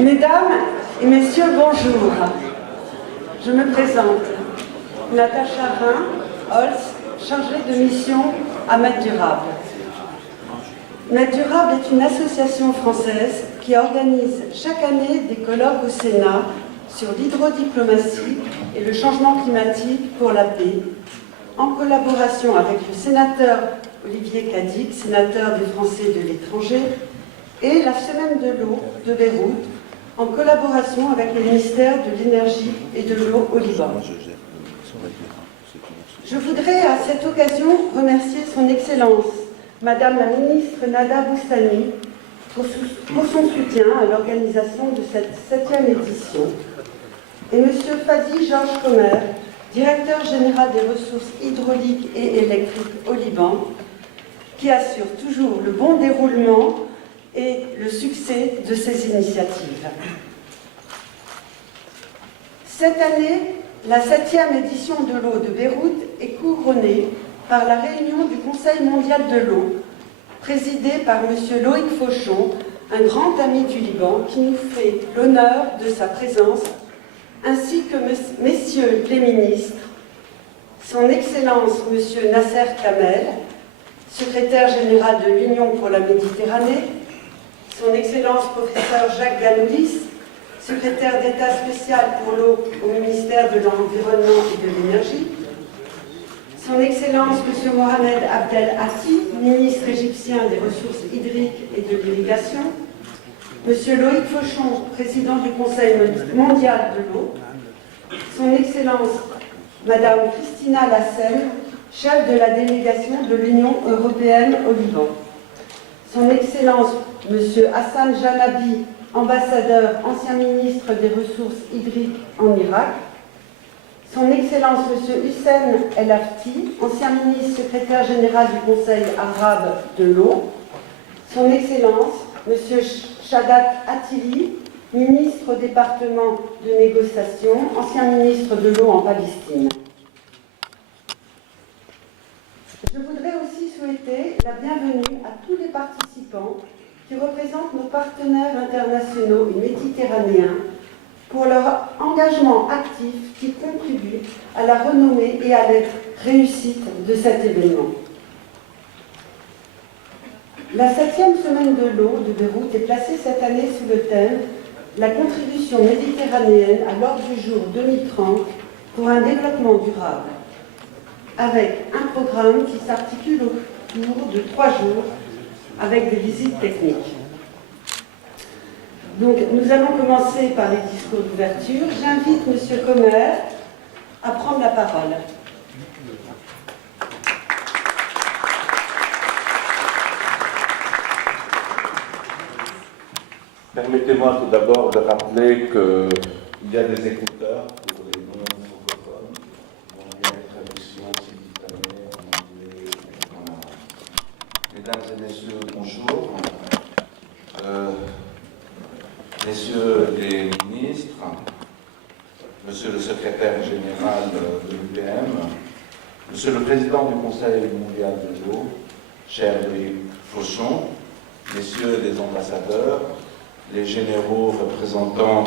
Mesdames et messieurs, bonjour. Je me présente, Natacha Rhin-Holz, chargée de mission à Mètres Durables. Mètres Durables est une association française qui organise chaque année des colloques au Sénat sur l'hydrodiplomatie et le changement climatique pour la paix, en collaboration avec le sénateur Olivier Cadic, sénateur des Français de l'étranger, et la Semaine de l'eau de Beyrouth, en collaboration avec le ministère de l'Énergie et de l'eau au Liban. Je voudrais à cette occasion remercier son Excellence, Madame la ministre Nada Boustani, pour son soutien à l'organisation de cette 7e édition, et Monsieur Fadi Georges Comer, directeur général des ressources hydrauliques et électriques au Liban, qui assure toujours le bon déroulement et le succès de ces initiatives. Cette année, la 7e édition de l'eau de Beyrouth est couronnée par la réunion du Conseil mondial de l'eau, présidée par M. Loïc Fauchon, un grand ami du Liban, qui nous fait l'honneur de sa présence, ainsi que messieurs les ministres, son Excellence M. Nasser Kamel, secrétaire général de l'Union pour la Méditerranée, son Excellence professeur Jacques Ganoulis, secrétaire d'État spécial pour l'eau au ministère de l'Environnement et de l'Énergie, son Excellence M. Mohamed Abdel Hatti, ministre égyptien des Ressources hydriques et de l'Irrigation, M. Loïc Fauchon, président du Conseil mondial de l'eau, son Excellence Madame Christina Lassem, chef de la délégation de l'Union européenne au Liban, son Excellence M. Hassan Janabi, ambassadeur, ancien ministre des Ressources hydriques en Irak, son Excellence M. Hussein El Afti, ancien ministre secrétaire général du Conseil arabe de l'eau, son Excellence M. Shadat Attili, ministre au département de négociation, ancien ministre de l'eau en Palestine. Je voudrais aussi souhaiter la bienvenue à tous les participants qui représentent nos partenaires internationaux et méditerranéens pour leur engagement actif qui contribue à la renommée et à la réussite de cet événement. La 7e semaine de l'eau de Beyrouth est placée cette année sous le thème « La contribution méditerranéenne à l'ordre du jour 2030 pour un développement durable », avec un programme qui s'articule autour de 3 jours avec des visites techniques. Donc, nous allons commencer par les discours d'ouverture. J'invite M. Comer à prendre la parole. Permettez-moi tout d'abord de rappeler qu'il y a des écouteurs pour les non-francophones. Il y a une traduction simultanée en anglais et en arabe. Mesdames et messieurs, bonjour. Messieurs les ministres, monsieur le secrétaire général de l'UPM, monsieur le président du Conseil mondial de l'eau, cher Loïc Fauchon, messieurs les ambassadeurs, les généraux représentants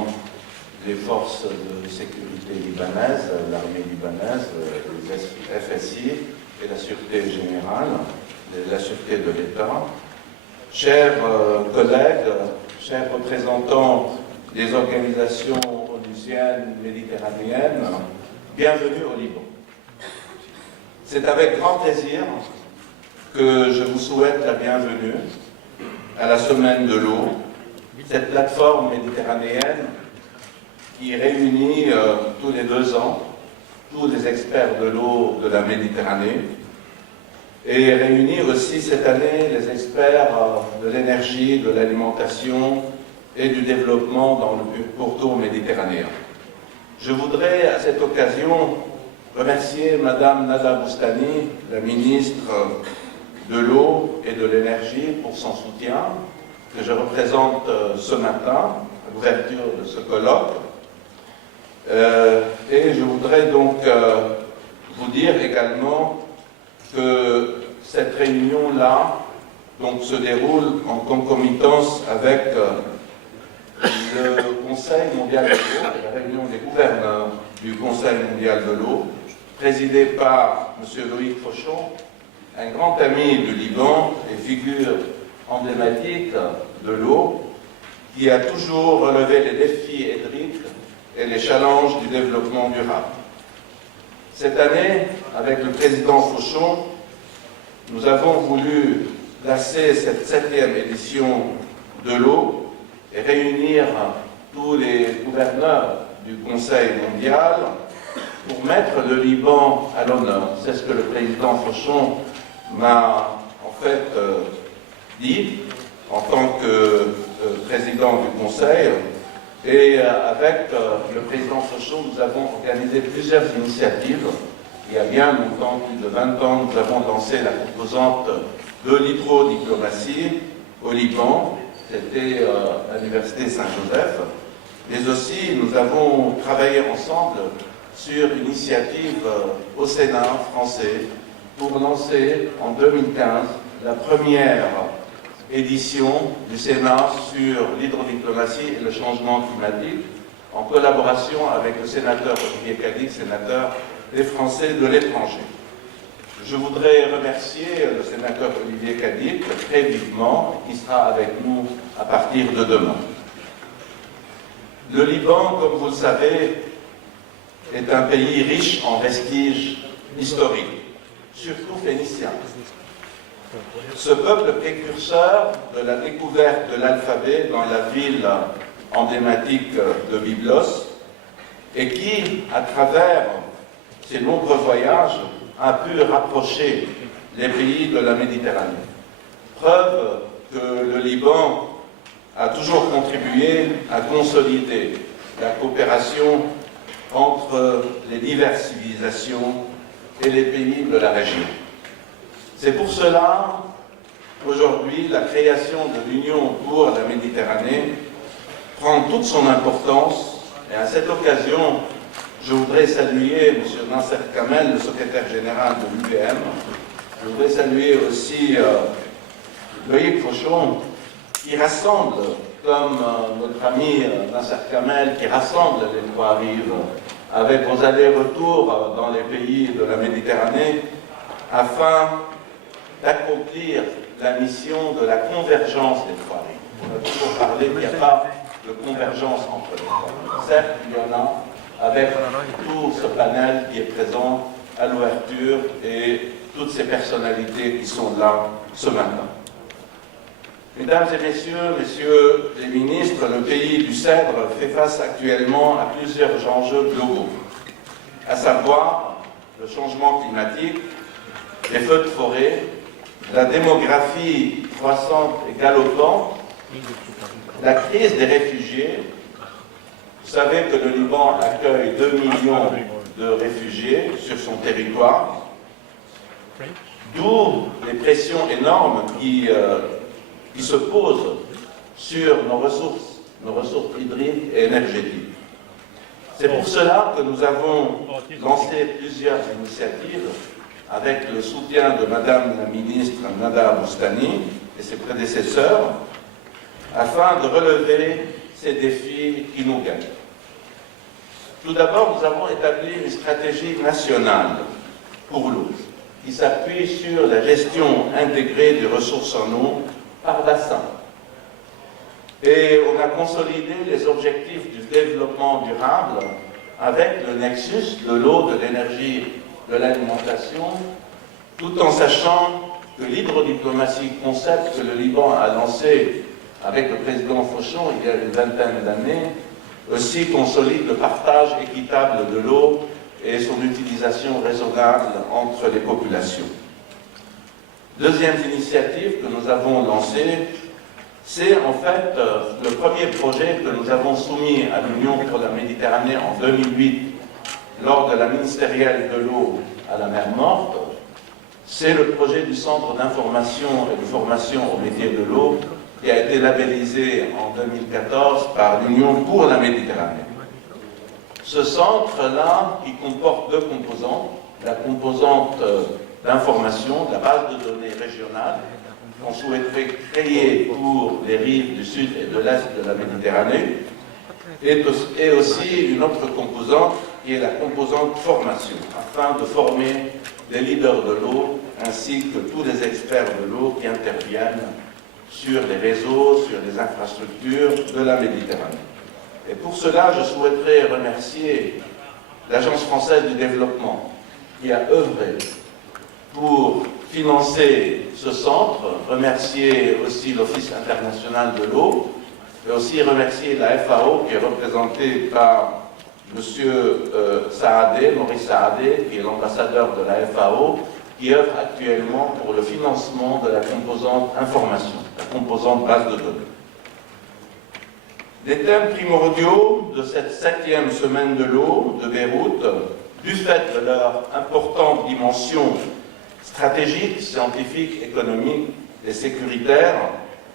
des forces de sécurité libanaises, l'armée libanaise, les FSI et la Sûreté générale, la Sûreté de l'État, chers collègues, chers représentants des organisations onusiennes méditerranéennes, bienvenue au Liban. C'est avec grand plaisir que je vous souhaite la bienvenue à la Semaine de l'eau, cette plateforme méditerranéenne qui réunit tous les 2 ans tous les experts de l'eau de la Méditerranée et réunit aussi cette année les experts de l'énergie, de l'alimentation et du développement dans le pourtour méditerranéen. Je voudrais à cette occasion remercier Madame Nada Boustani, la ministre de l'eau et de l'énergie, pour son soutien, que je représente ce matin à l'ouverture de ce colloque. Et je voudrais donc vous dire également que cette réunion-là se déroule en concomitance avec le Conseil mondial de l'eau, la réunion des gouverneurs du Conseil mondial de l'eau, présidé par M. Loïc Fauchon, un grand ami du Liban et figure emblématique de l'eau, qui a toujours relevé les défis hydriques et les challenges du développement durable. Cette année, avec le président Fauchon, nous avons voulu placer cette 7e édition de l'eau et réunir tous les gouverneurs du Conseil mondial pour mettre le Liban à l'honneur. C'est ce que le président Fauchon m'a en fait dit en tant que président du Conseil. Et avec le président Fauchon, nous avons organisé plusieurs initiatives. Il y a bien longtemps, plus de 20 ans, nous avons lancé la composante de l'hydrodiplomatie au Liban. C'était à l'Université Saint-Joseph. Mais aussi, nous avons travaillé ensemble sur une initiative au Sénat français pour lancer en 2015 la première édition du Sénat sur l'hydrodiplomatie et le changement climatique, en collaboration avec le sénateur Olivier Cadic, sénateur des Français de l'étranger. Je voudrais remercier le sénateur Olivier Cadic très vivement, qui sera avec nous à partir de demain. Le Liban, comme vous le savez, est un pays riche en vestiges historiques, surtout phéniciens. Ce peuple précurseur de la découverte de l'alphabet dans la ville emblématique de Byblos, et qui, à travers ses nombreux voyages, a pu rapprocher les pays de la Méditerranée. Preuve que le Liban a toujours contribué à consolider la coopération entre les diverses civilisations et les pays de la région. C'est pour cela qu'aujourd'hui, la création de l'Union pour la Méditerranée prend toute son importance. Et à cette occasion, je voudrais saluer M. Nasser Kamel, le secrétaire général de l'UPM. Je voudrais saluer aussi Loïc Fauchon, qui rassemble, comme notre ami Nasser Kamel, qui rassemble les trois rives avec vos allers-retours dans les pays de la Méditerranée, afin d'accomplir la mission de la convergence des trois rives. On a toujours parlé qu'il n'y a pas de convergence entre les trois rives. Certes, il y en a, avec tout ce panel qui est présent à l'ouverture et toutes ces personnalités qui sont là ce matin. Mesdames et messieurs les ministres, le pays du Cèdre fait face actuellement à plusieurs enjeux globaux, à savoir le changement climatique, les feux de forêt, la démographie croissante et galopante, la crise des réfugiés. Vous savez que le Liban accueille 2 millions de réfugiés sur son territoire, d'où les pressions énormes qui se posent sur nos ressources hydriques et énergétiques. C'est pour cela que nous avons lancé plusieurs initiatives avec le soutien de Madame la ministre Nada Boustani et ses prédécesseurs, afin de relever ces défis qui nous gagnent. Tout d'abord, nous avons établi une stratégie nationale pour l'eau, qui s'appuie sur la gestion intégrée des ressources en eau par bassin. Et on a consolidé les objectifs du développement durable avec le nexus de l'eau, de l'énergie, de l'alimentation, tout en sachant que l'hydrodiplomatie, concept que le Liban a lancé avec le président Fauchon il y a une vingtaine d'années, aussi consolide le partage équitable de l'eau et son utilisation raisonnable entre les populations. Deuxième initiative que nous avons lancée, c'est en fait le premier projet que nous avons soumis à l'Union pour la Méditerranée en 2008 lors de la ministérielle de l'eau à la mer Morte. C'est le projet du Centre d'information et de formation au métier de l'eau qui a été labellisé en 2014 par l'Union pour la Méditerranée. Ce centre-là, qui comporte deux composantes, la composante d'information, de la base de données régionale, qu'on souhaiterait créer pour les rives du sud et de l'est de la Méditerranée, et aussi une autre composante qui est la composante formation, afin de former les leaders de l'eau ainsi que tous les experts de l'eau qui interviennent sur les réseaux, sur les infrastructures de la Méditerranée. Et pour cela, je souhaiterais remercier l'Agence française du développement qui a œuvré pour financer ce centre, remercier aussi l'Office international de l'eau, et aussi remercier la FAO qui est représentée par M. Saadé, Maurice Saadé, qui est l'ambassadeur de la FAO, qui œuvre actuellement pour le financement de la composante information, la composante base de données. Les thèmes primordiaux de cette 7e semaine de l'eau de Beyrouth, du fait de leur importante dimension stratégique, scientifique, économique et sécuritaire,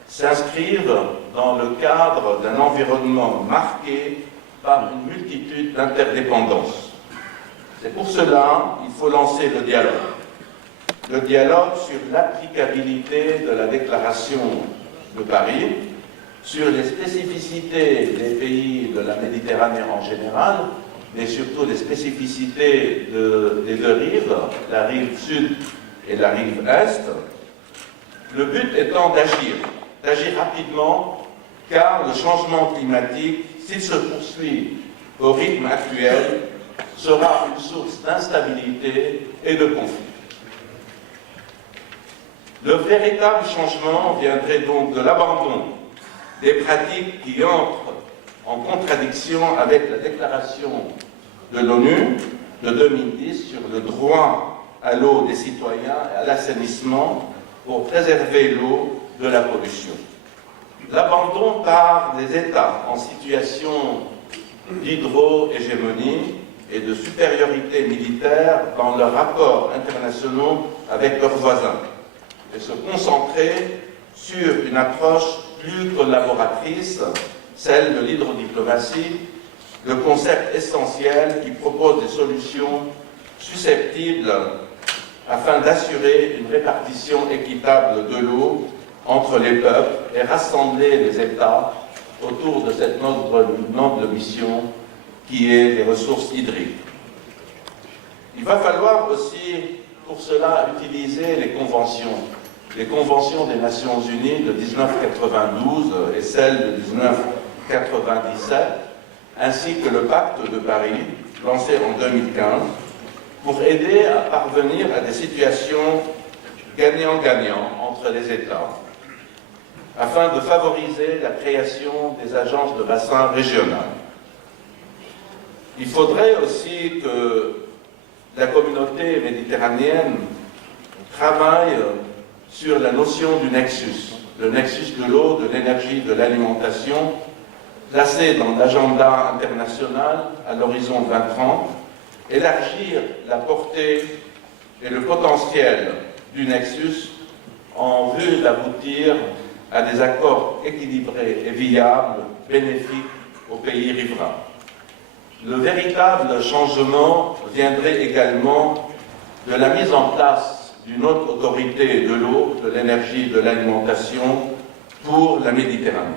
s'inscrivent dans le cadre d'un environnement marqué par une multitude d'interdépendances. C'est pour cela qu'il faut lancer le dialogue. Le dialogue sur l'applicabilité de la déclaration de Paris, sur les spécificités des pays de la Méditerranée en général, mais surtout les spécificités des deux rives, la rive sud et la rive est, le but étant d'agir rapidement, car le changement climatique, s'il se poursuit au rythme actuel, sera une source d'instabilité et de conflit. Le véritable changement viendrait donc de l'abandon des pratiques qui entrent en contradiction avec la déclaration de l'ONU de 2010 sur le droit à l'eau des citoyens et à l'assainissement pour préserver l'eau de la pollution. L'abandon par des États en situation d'hydro-hégémonie et de supériorité militaire dans leurs rapports internationaux avec leurs voisins, et se concentrer sur une approche plus collaboratrice, celle de l'hydrodiplomatie, le concept essentiel qui propose des solutions susceptibles afin d'assurer une répartition équitable de l'eau entre les peuples et rassembler les États autour de cette noble mission qui est les ressources hydriques. Il va falloir aussi, pour cela, utiliser les conventions des Nations Unies de 1992 et celle de 1997, ainsi que le pacte de Paris, lancé en 2015, pour aider à parvenir à des situations gagnant-gagnant entre les États, afin de favoriser la création des agences de bassin régionales. Il faudrait aussi que la communauté méditerranéenne travaille sur la notion du nexus, le nexus de l'eau, de l'énergie, de l'alimentation, placé dans l'agenda international à l'horizon 2030, élargir la portée et le potentiel du nexus en vue d'aboutir à des accords équilibrés et viables, bénéfiques aux pays riverains. Le véritable changement viendrait également de la mise en place d'une autre autorité de l'eau, de l'énergie, de l'alimentation pour la Méditerranée.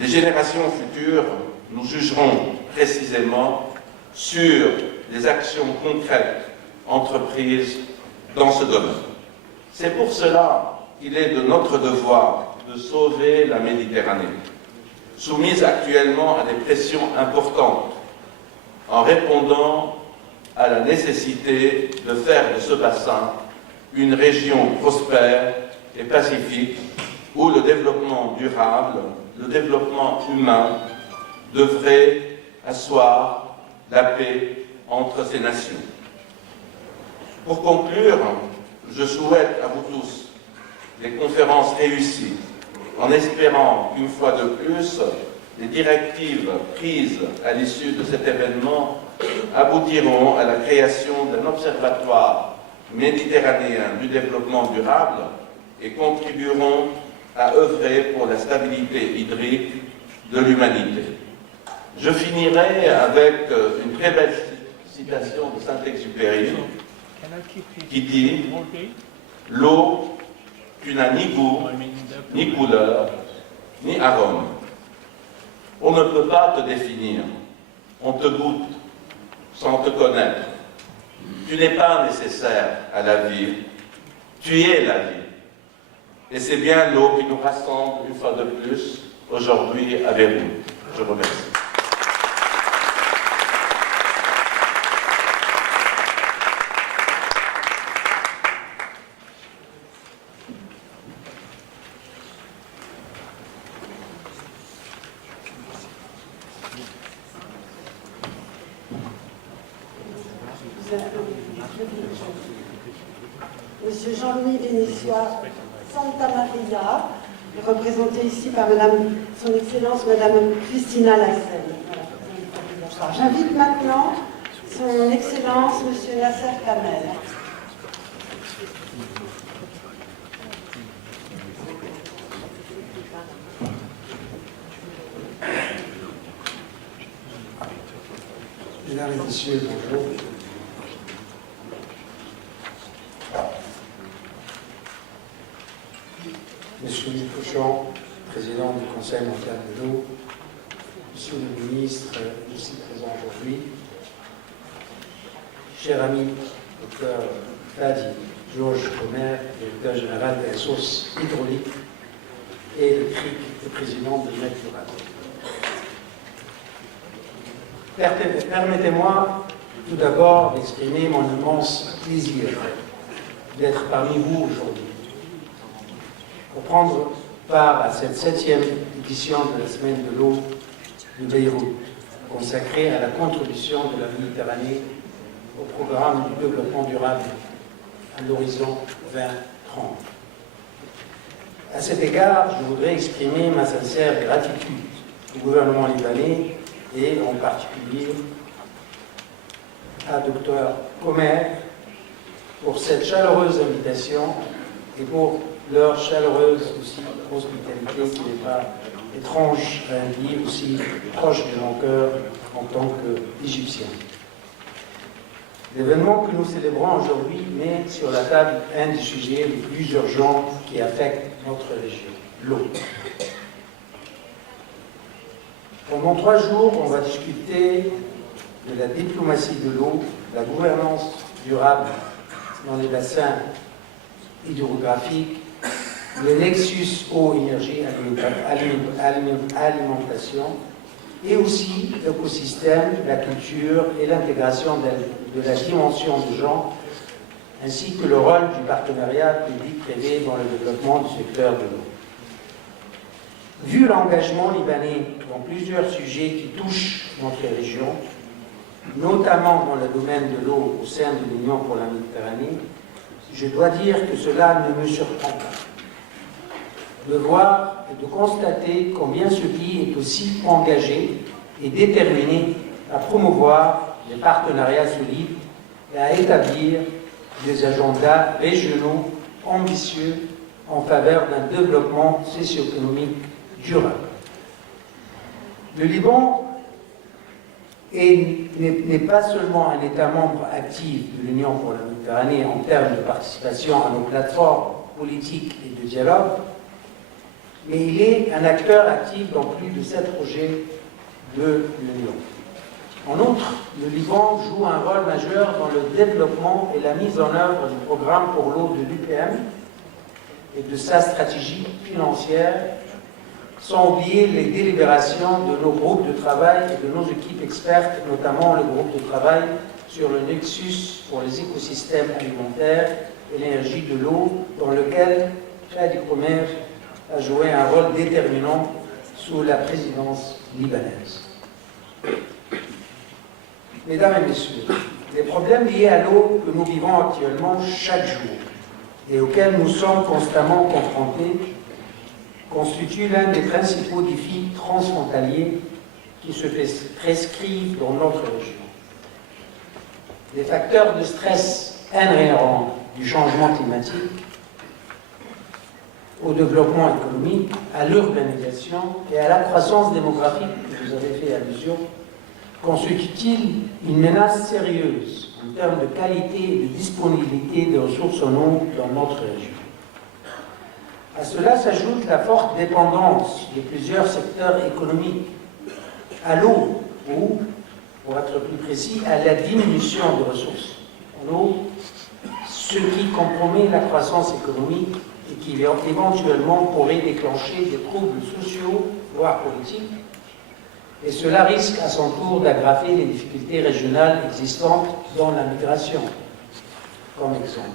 Les générations futures nous jugeront précisément sur les actions concrètes entreprises dans ce domaine. C'est pour cela qu'il est de notre devoir de sauver la Méditerranée, soumise actuellement à des pressions importantes, en répondant à la nécessité de faire de ce bassin une région prospère et pacifique où le développement durable, le développement humain devrait asseoir la paix entre ces nations. Pour conclure, je souhaite à vous tous des conférences réussies, en espérant qu'une fois de plus, les directives prises à l'issue de cet événement aboutiront à la création d'un observatoire méditerranéen du développement durable et contribueront à œuvrer pour la stabilité hydrique de l'humanité. Je finirai avec une très belle citation de Saint-Exupéry qui dit « L'eau Tu n'as ni goût, ni couleur, ni arôme. On ne peut pas te définir. On te goûte sans te connaître. Tu n'es pas nécessaire à la vie. Tu es la vie. Et c'est bien l'eau qui nous rassemble une fois de plus aujourd'hui à Beyrouth. Je vous remercie. Monsieur Jean-Louis Vénissois Santa Maria, représenté ici par Son Excellence Madame Christina Lassel. Voilà. J'invite maintenant Son Excellence Monsieur Nasser Kamel. Mesdames et Messieurs, bonjour. Monsieur Fauchon, président du Conseil mondial de l'eau, Monsieur le ministre, aussi présent aujourd'hui, cher ami, docteur Fadi Georges Comer, directeur général des ressources hydrauliques, et le CRIC, le président de l'UNED Rural. Permettez-moi tout d'abord d'exprimer mon immense plaisir d'être parmi vous aujourd'hui, pour prendre part à cette 7e édition de la Semaine de l'eau de Beyrouth, consacrée à la contribution de la Méditerranée au programme du développement durable à l'horizon 2030. À cet égard, je voudrais exprimer ma sincère gratitude au gouvernement libanais et en particulier à Dr Comer pour cette chaleureuse invitation et pour leur chaleureuse aussi hospitalité qui n'est pas étrange à un pays aussi proche de mon cœur en tant qu'Égyptien. L'événement que nous célébrons aujourd'hui met sur la table un des sujets les plus urgents qui affectent notre région, l'eau. Pendant 3 jours, on va discuter de la diplomatie de l'eau, la gouvernance durable dans les bassins hydrographiques, le nexus eau-énergie alimentation, et aussi l'écosystème, la culture et l'intégration de la dimension de genre, ainsi que le rôle du partenariat public-privé dans le développement du secteur de l'eau. Vu l'engagement libanais dans plusieurs sujets qui touchent notre région, notamment dans le domaine de l'eau au sein de l'Union pour la Méditerranée, je dois dire que cela ne me surprend pas. De voir et de constater combien ce pays est aussi engagé et déterminé à promouvoir les partenariats solides et à établir des agendas régionaux ambitieux en faveur d'un développement socio-économique durable. Le Liban n'est pas seulement un État membre actif de l'Union pour la Méditerranée en termes de participation à nos plateformes politiques et de dialogue, mais il est un acteur actif dans plus de 7 projets de l'Union. En outre, le Liban joue un rôle majeur dans le développement et la mise en œuvre du programme pour l'eau de l'UPM et de sa stratégie financière, sans oublier les délibérations de nos groupes de travail et de nos équipes expertes, notamment le groupe de travail sur le nexus pour les écosystèmes alimentaires et l'énergie de l'eau, dans lequel Fadi Comer a joué un rôle déterminant sous la présidence libanaise. Mesdames et messieurs, les problèmes liés à l'eau que nous vivons actuellement chaque jour et auxquels nous sommes constamment confrontés constituent l'un des principaux défis transfrontaliers qui se prescrivent dans notre région. Les facteurs de stress inhérents du changement climatique au développement économique, à l'urbanisation et à la croissance démographique que vous avez fait allusion, constitue-t-il une menace sérieuse en termes de qualité et de disponibilité des ressources en eau dans notre région. À cela s'ajoute la forte dépendance de plusieurs secteurs économiques à l'eau ou, pour être plus précis, à la diminution de ressources en eau, ce qui compromet la croissance économique et qui éventuellement pourrait déclencher des troubles sociaux, voire politiques, et cela risque à son tour d'aggraver les difficultés régionales existantes dans la migration, comme exemple.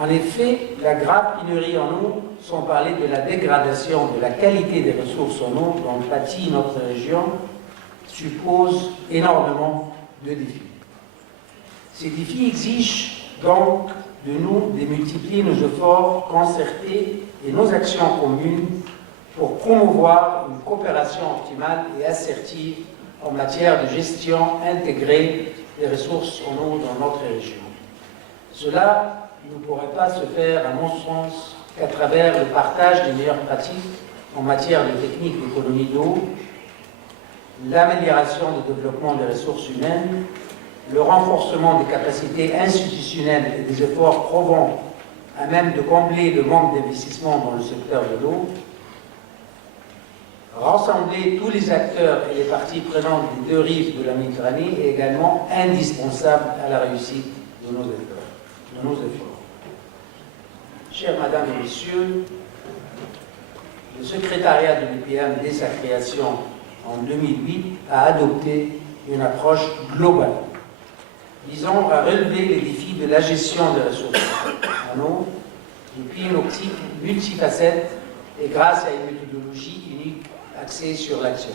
En effet, la grave pénurie en eau, sans parler de la dégradation de la qualité des ressources en eau dont pâtit notre région, suppose énormément de défis. Ces défis exigent donc de nous démultiplier nos efforts concertés et nos actions communes pour promouvoir une coopération optimale et assertive en matière de gestion intégrée des ressources en eau dans notre région. Cela ne pourrait pas se faire, à mon sens, qu'à travers le partage des meilleures pratiques en matière de techniques d'économie d'eau, l'amélioration du développement des ressources humaines, le renforcement des capacités institutionnelles et des efforts probants à même de combler le manque d'investissement dans le secteur de l'eau, rassembler tous les acteurs et les parties prenantes des deux rives de la Méditerranée est également indispensable à la réussite de nos efforts. Chères Mesdames et Messieurs, le secrétariat de l'UPM, dès sa création en 2008, a adopté une approche globale visant à relever les défis de la gestion des ressources en eau depuis une optique multifacette et grâce à une méthodologie unique axée sur l'action.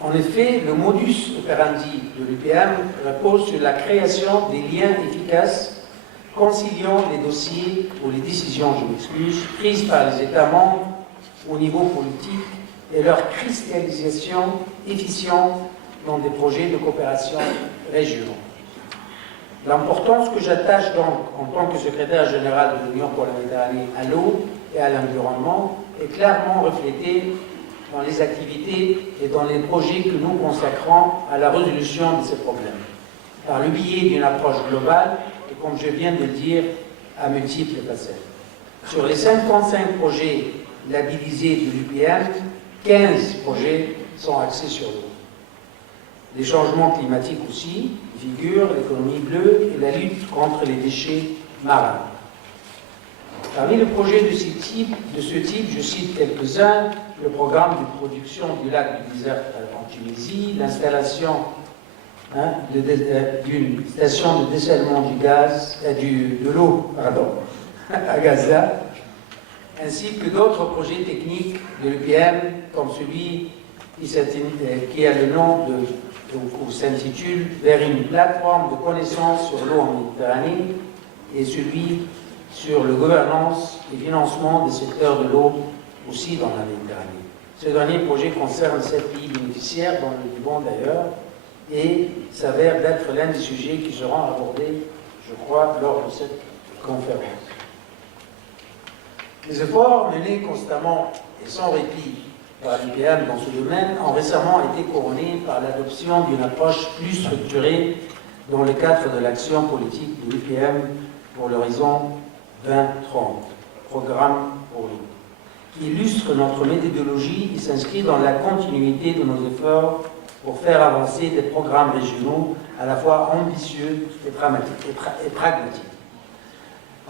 En effet, le modus operandi de l'UPM repose sur la création des liens efficaces conciliant les dossiers ou les décisions, prises par les États membres au niveau politique et leur cristallisation efficiente dans des projets de coopération régionaux. L'importance que j'attache donc en tant que secrétaire général de l'Union pour la Méditerranée à l'eau et à l'environnement est clairement reflétée dans les activités et dans les projets que nous consacrons à la résolution de ces problèmes, par le biais d'une approche globale et, comme je viens de le dire, à multiples facettes. Sur les 55 projets labellisés de l'UPM, 15 projets sont axés sur l'eau. Les changements climatiques aussi figurent, l'économie bleue et la lutte contre les déchets marins. Parmi les projets de ce type, je cite quelques-uns: le programme de production du lac du Désert en Tunisie, l'installation d'une station de dessalement de l'eau à Gaza, ainsi que d'autres projets techniques de l'UPM, comme celui qui a le nom ou s'intitule « Vers une plateforme de connaissances sur l'eau en Méditerranée » et celui sur la gouvernance et financement des secteurs de l'eau aussi dans la Méditerranée. Ce dernier projet concerne 7 pays bénéficiaires, dont le Liban d'ailleurs, et s'avère d'être l'un des sujets qui seront abordés, je crois, lors de cette conférence. Les efforts menés constamment et sans répit par l'UPM dans ce domaine ont récemment été couronnés par l'adoption d'une approche plus structurée dans le cadre de l'action politique de l'UPM pour l'horizon 2030, programme pour l'eau, qui illustre notre méthodologie et s'inscrit dans la continuité de nos efforts pour faire avancer des programmes régionaux à la fois ambitieux et pragmatiques.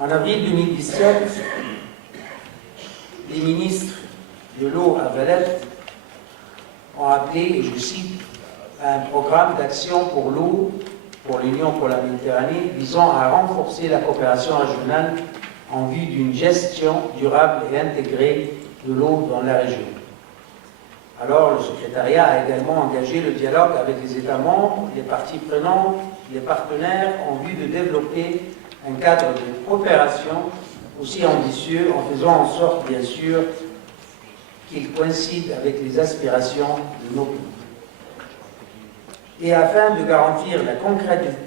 En avril 2017, les ministres de l'eau à Valette ont appelé, et je cite, à un programme d'action pour l'eau pour l'Union pour la Méditerranée visant à renforcer la coopération régionale en vue d'une gestion durable et intégrée de l'eau dans la région. Alors, le secrétariat a également engagé le dialogue avec les États membres, les parties prenantes, les partenaires en vue de développer un cadre de coopération aussi ambitieux en faisant en sorte, bien sûr, qu'il coïncide avec les aspirations de nos pays. Et afin de garantir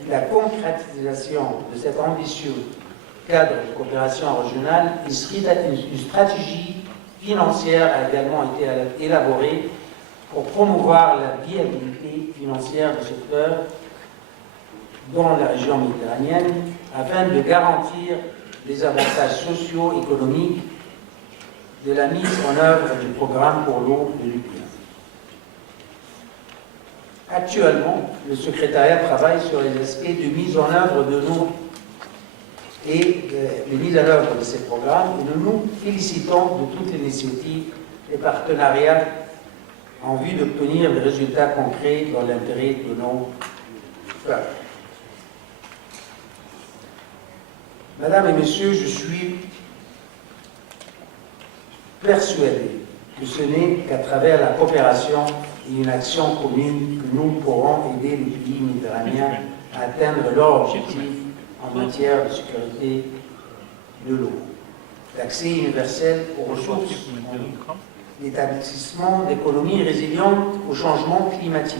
la concrétisation de cet ambitieux cadre de coopération régionale, une stratégie financière a également été élaborée pour promouvoir la viabilité financière du secteur dans la région méditerranéenne, afin de garantir les avantages sociaux, économiques de la mise en œuvre du programme pour l'eau de l'UPM. Actuellement, le secrétariat travaille sur les aspects de mise en œuvre de l'eau et de mise en œuvre de ces programmes, et nous nous félicitons de toutes les initiatives et partenariats en vue d'obtenir des résultats concrets dans l'intérêt de nos peuples. Mesdames et messieurs, je suis persuadé que ce n'est qu'à travers la coopération et une action commune que nous pourrons aider les pays méditerranéens à atteindre leurs objectifs en matière de sécurité de l'eau, d'accès universel aux ressources, d'établissement d'économies résilientes au changement climatique,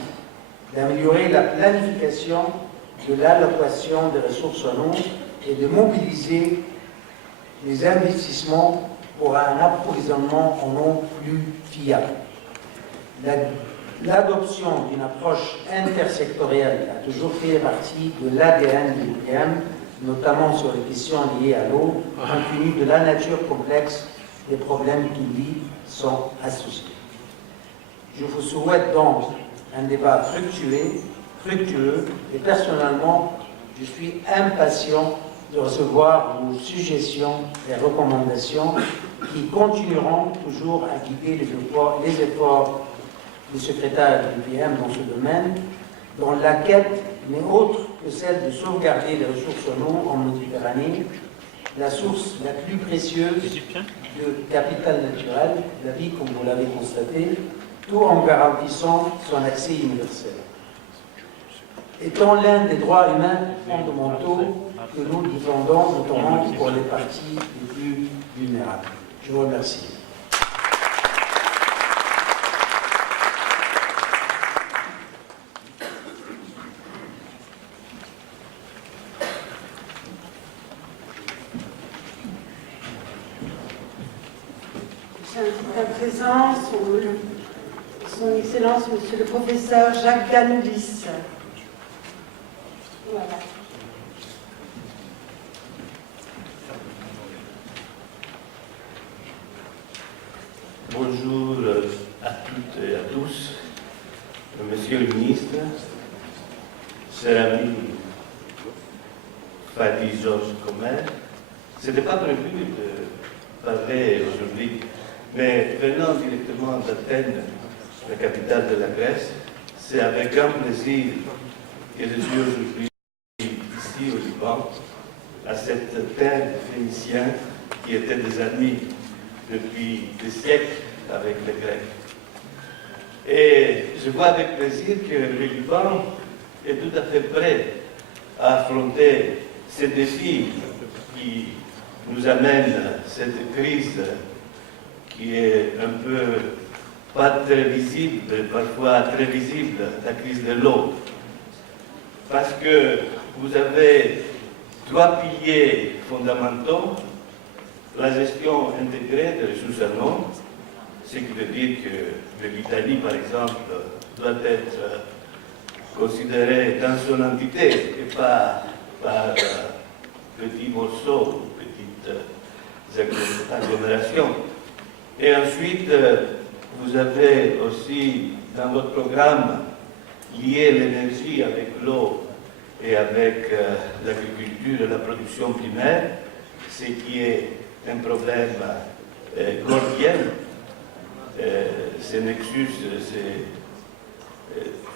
d'améliorer la planification de l'allocation des ressources en eau et de mobiliser les investissements pour un approvisionnement en eau plus fiable. L'adoption d'une approche intersectorielle a toujours fait partie de l'ADN de l'UPM, notamment sur les questions liées à l'eau, compte tenu de la nature complexe des problèmes qui y sont associés. Je vous souhaite donc un débat fructueux et personnellement, je suis impatient de recevoir vos suggestions et recommandations qui continueront toujours à guider les efforts du secrétaire de l'UPM dans ce domaine, dont la quête n'est autre que celle de sauvegarder les ressources en eau en Méditerranée, la source la plus précieuse de capital naturel, la vie comme vous l'avez constaté, tout en garantissant son accès universel. Étant l'un des droits humains fondamentaux que nous défendons, notamment pour les parties les plus vulnérables. Je vous remercie. J'invite à présent son Excellence, Monsieur le Professeur Jacques Danoulis. Voilà. Bonjour à toutes et à tous, Monsieur le ministre, cher ami Fadi Georges Comer. Ce n'était pas prévu de parler aujourd'hui, mais venant directement d'Athènes, la capitale de la Grèce, c'est avec grand plaisir que je suis aujourd'hui ici au Liban, à cette terre de Phéniciens qui étaient des amis depuis des siècles avec les Grecs. Et je vois avec plaisir que le Liban est tout à fait prêt à affronter ces défis qui nous amènent cette crise qui est un peu pas très visible, parfois très visible, la crise de l'eau. Parce que vous avez trois piliers fondamentaux: la gestion intégrée des ressources en eau, ce qui veut dire que l'Italie, par exemple, doit être considérée dans son entité et pas par petits morceaux, petites agglomérations. Et ensuite, vous avez aussi dans votre programme lié l'énergie avec l'eau et avec l'agriculture et la production primaire, ce qui est un problème gordien. Ce nexus,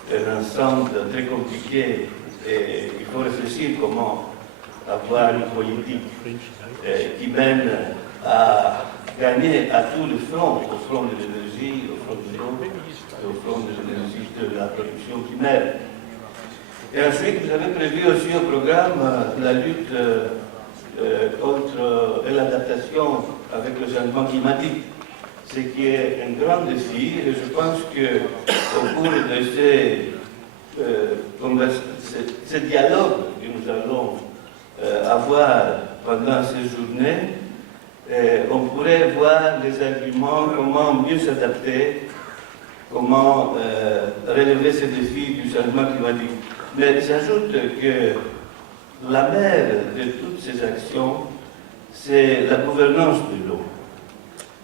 c'est un ensemble très compliqué et il faut réfléchir comment avoir une politique qui mène à gagner à tous les fronts, au front de l'énergie, au front de l'eau, au front de l'énergie de la production primaire. Et ensuite, vous avez prévu aussi au programme la lutte contre l'adaptation avec le changement climatique, ce qui est un grand défi. Et je pense qu'au cours de ces dialogues que nous allons avoir pendant ces journées, on pourrait voir les arguments, comment mieux s'adapter, comment relever ces défis du changement climatique. Mais j'ajoute que la mère de toutes ces actions, c'est la gouvernance de l'eau.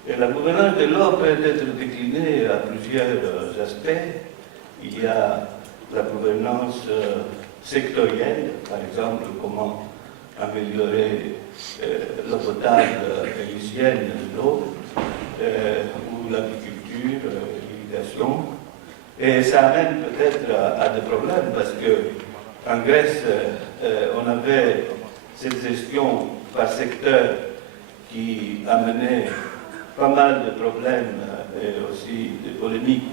Et la gouvernance de l'eau peut être déclinée à plusieurs aspects. Il y a la gouvernance sectorielle, par exemple, comment améliorer l'eau potable et l'hygiène de l'eau, ou l'agriculture, l'irrigation. Et ça amène peut-être à des problèmes, parce qu'en Grèce, on avait cette gestion par secteur qui amenait pas mal de problèmes et aussi de polémiques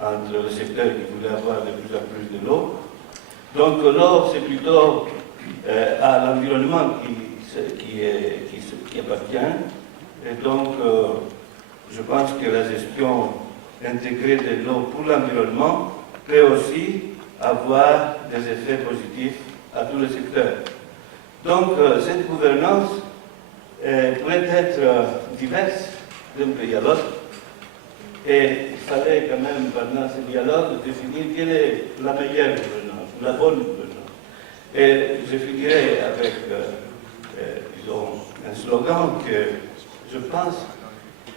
entre le secteur qui voulait avoir de plus en plus de l'eau. Donc l'eau, c'est plutôt à l'environnement qui appartient. Et donc, je pense que la gestion intégrée de l'eau pour l'environnement peut aussi avoir des effets positifs à tous les secteurs. Donc, cette gouvernance pourrait être diverse d'un pays à l'autre. Et il fallait quand même, pendant ce dialogue, définir quelle est la meilleure gouvernance, la bonne gouvernance. Et je finirai avec, disons, un slogan que je pense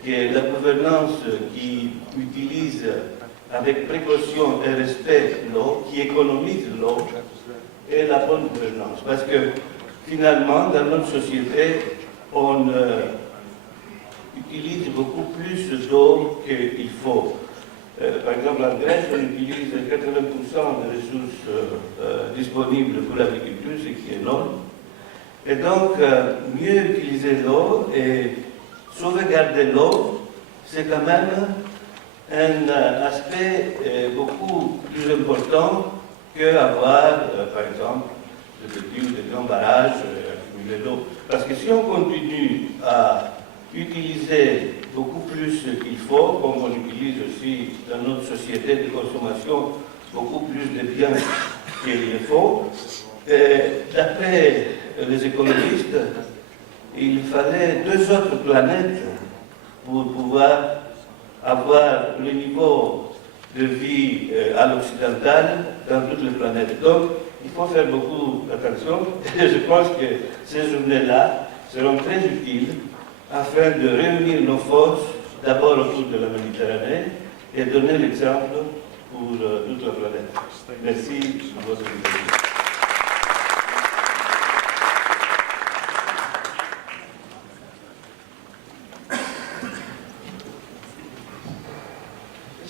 que la gouvernance qui utilise avec précaution et respect l'eau, qui économise l'eau, est la bonne gouvernance. Parce que finalement, dans notre société, on utilise beaucoup plus d'eau qu'il faut. Par exemple, en Grèce, on utilise 80% des ressources disponibles pour l'agriculture, ce qui est énorme. Et donc, mieux utiliser l'eau et sauvegarder l'eau, c'est quand même un aspect beaucoup plus important qu'avoir, par exemple, de petits ou de grands barrages accumuler l'eau. Parce que si on continue à utiliser beaucoup plus qu'il faut, comme on utilise aussi dans notre société de consommation beaucoup plus de biens qu'il le faut, d'après les écologistes, il fallait 2 autres planètes pour pouvoir avoir le niveau de vie à l'occidental dans toutes les planètes. Donc, il faut faire beaucoup attention. Et je pense que ces journées-là seront très utiles afin de réunir nos forces, d'abord autour de la Méditerranée, et donner l'exemple pour toute la planète. Merci de votre attention.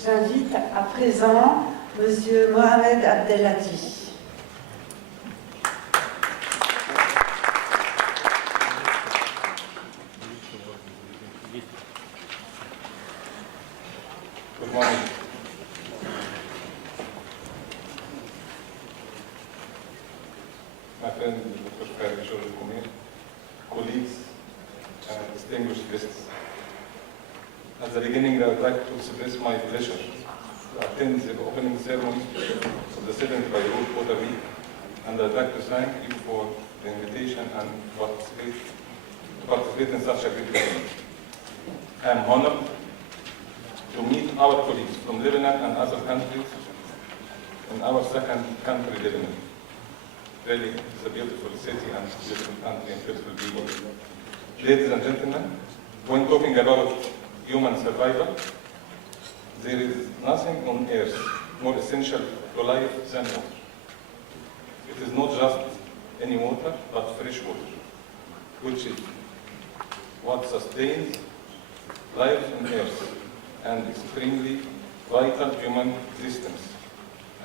J'invite à présent M. Mohamed Abdelhadi. Good morning. My friend, Dr. Khalid Kumir, colleagues, and distinguished guests. At the beginning, I would like to express my pleasure to attend the opening ceremony of the 7th Beirut Water Week, and I'd like to thank you for the invitation and to participate in such a great event. I am honored to meet our colleagues from Lebanon and other countries in our second country, Lebanon. Really, it's a beautiful city and beautiful country and beautiful people. Ladies and gentlemen, when talking about human survival, there is nothing on earth more essential to life than water. It is not just any water, but fresh water, which is what sustains life on earth and extremely vital human existence.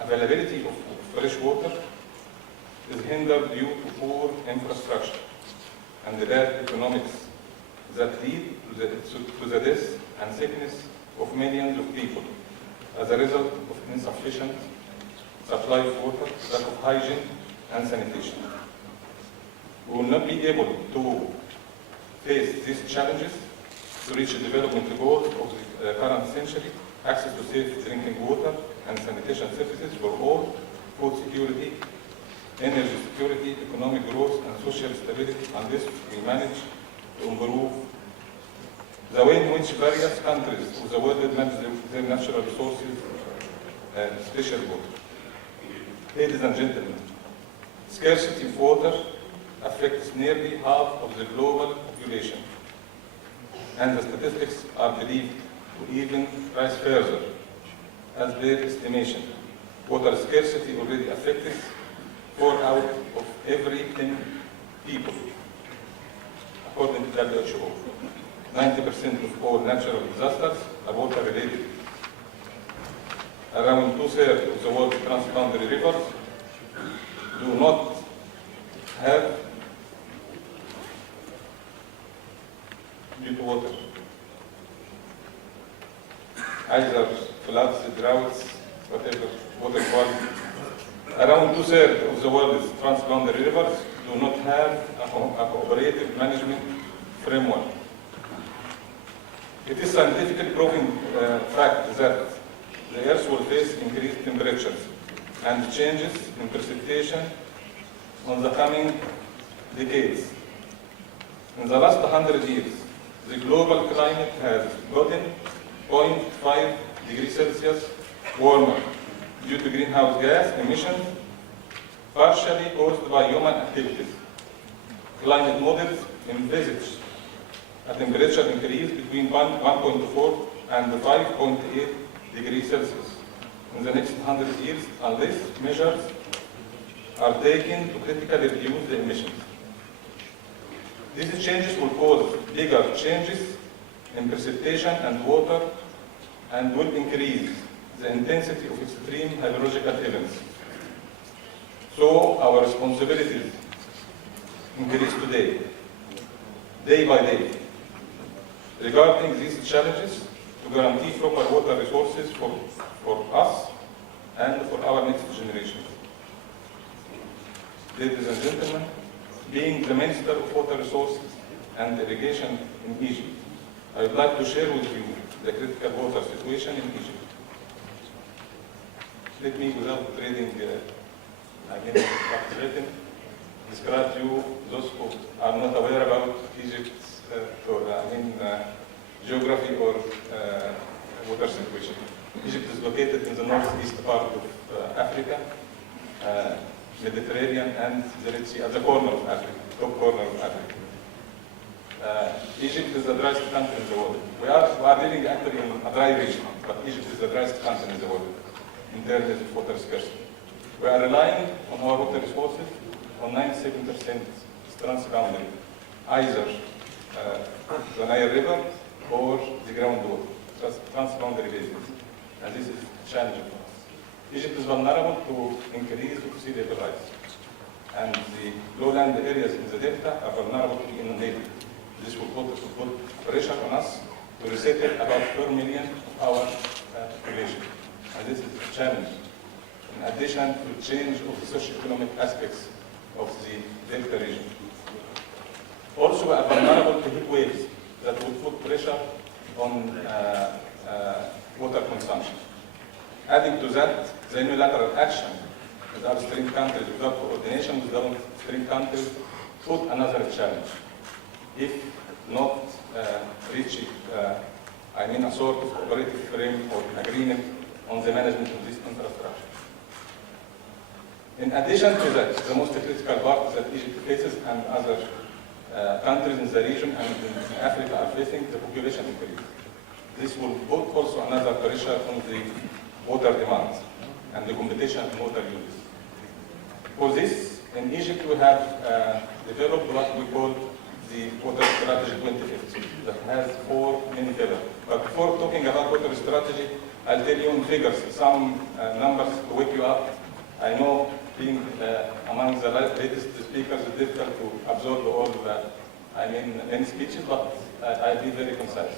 Availability of fresh water is hindered due to poor infrastructure and the bad economics that lead to the death and sickness of millions of people as a result of insufficient supply of water, lack of hygiene and sanitation. We will not be able to face these challenges to reach the development goals of the current century, access to safe drinking water and sanitation services for all, food security, energy security, economic growth and social stability, unless we manage to improve the way in which various countries of the world manage their natural resources, especially water. Ladies and gentlemen, scarcity of water affects nearly half of the global population and the statistics are believed to even rise further. As their estimation, water scarcity already affected 4 out of every 10 people, according to WHO. 90% of all natural disasters are water related. Around 2/3 of the world's transboundary rivers do not have due to water, either floods, droughts, whatever, water quality. Around 2/3 of the world's transboundary rivers do not have a cooperative management framework. It is scientifically proven fact that the Earth will face increased temperatures and changes in precipitation in the coming decades. In the last 100 years, the global climate has gotten 0.5 degrees Celsius warmer due to greenhouse gas emissions, partially caused by human activities. Climate models envisage a temperature increase between 1.4 and 5.8 degrees Celsius in the next 100 years, unless measures are taken to critically reduce the emissions. These changes will cause bigger changes in precipitation and water and will increase the intensity of extreme hydrological events. So our responsibilities increase today, day by day, regarding these challenges to guarantee proper water resources for us and for our next generation. Ladies and gentlemen, being the Minister of Water Resources and Irrigation in Egypt, I would like to share with you the critical water situation in Egypt. Let me, without reading describe to you those who are not aware about Egypt's geography or water situation. Egypt is located in the northeast part of Africa, Mediterranean and the Red Sea, at the corner of Africa, top corner of Africa. Egypt is the driest country in the world. We are living actually in a dry region, but Egypt is the driest country in the world in terms of water scarcity. We are relying on our water resources on 97% transboundary, either the Nile River or the groundwater, transboundary basins. And this is challenging for us. Egypt is vulnerable to increase of sea level rise. And the lowland areas in the delta are vulnerable to inundation. This will put pressure on us to resettle about 4 million of our population. And this is a challenge. In addition to change of the socio-economic aspects of the delta region. Also, we are vulnerable to heat waves that will put pressure on water consumption. Adding to that, the unilateral action with upstream countries without coordination with downstream countries put another challenge. If not reaching, a sort of cooperative frame or agreement on the management of this infrastructure. In addition to that, the most critical part that Egypt faces and other countries in the region and in Africa are facing the population increase. This will put also another pressure on the water demand and the competition in water use. For this, in Egypt we have developed what we call the Water Strategy 2050 that has 4 main pillars. But before talking about water strategy, I'll tell you in figures some numbers to wake you up. I know being among the latest speakers is difficult to absorb all many speeches, but I'll be very concise.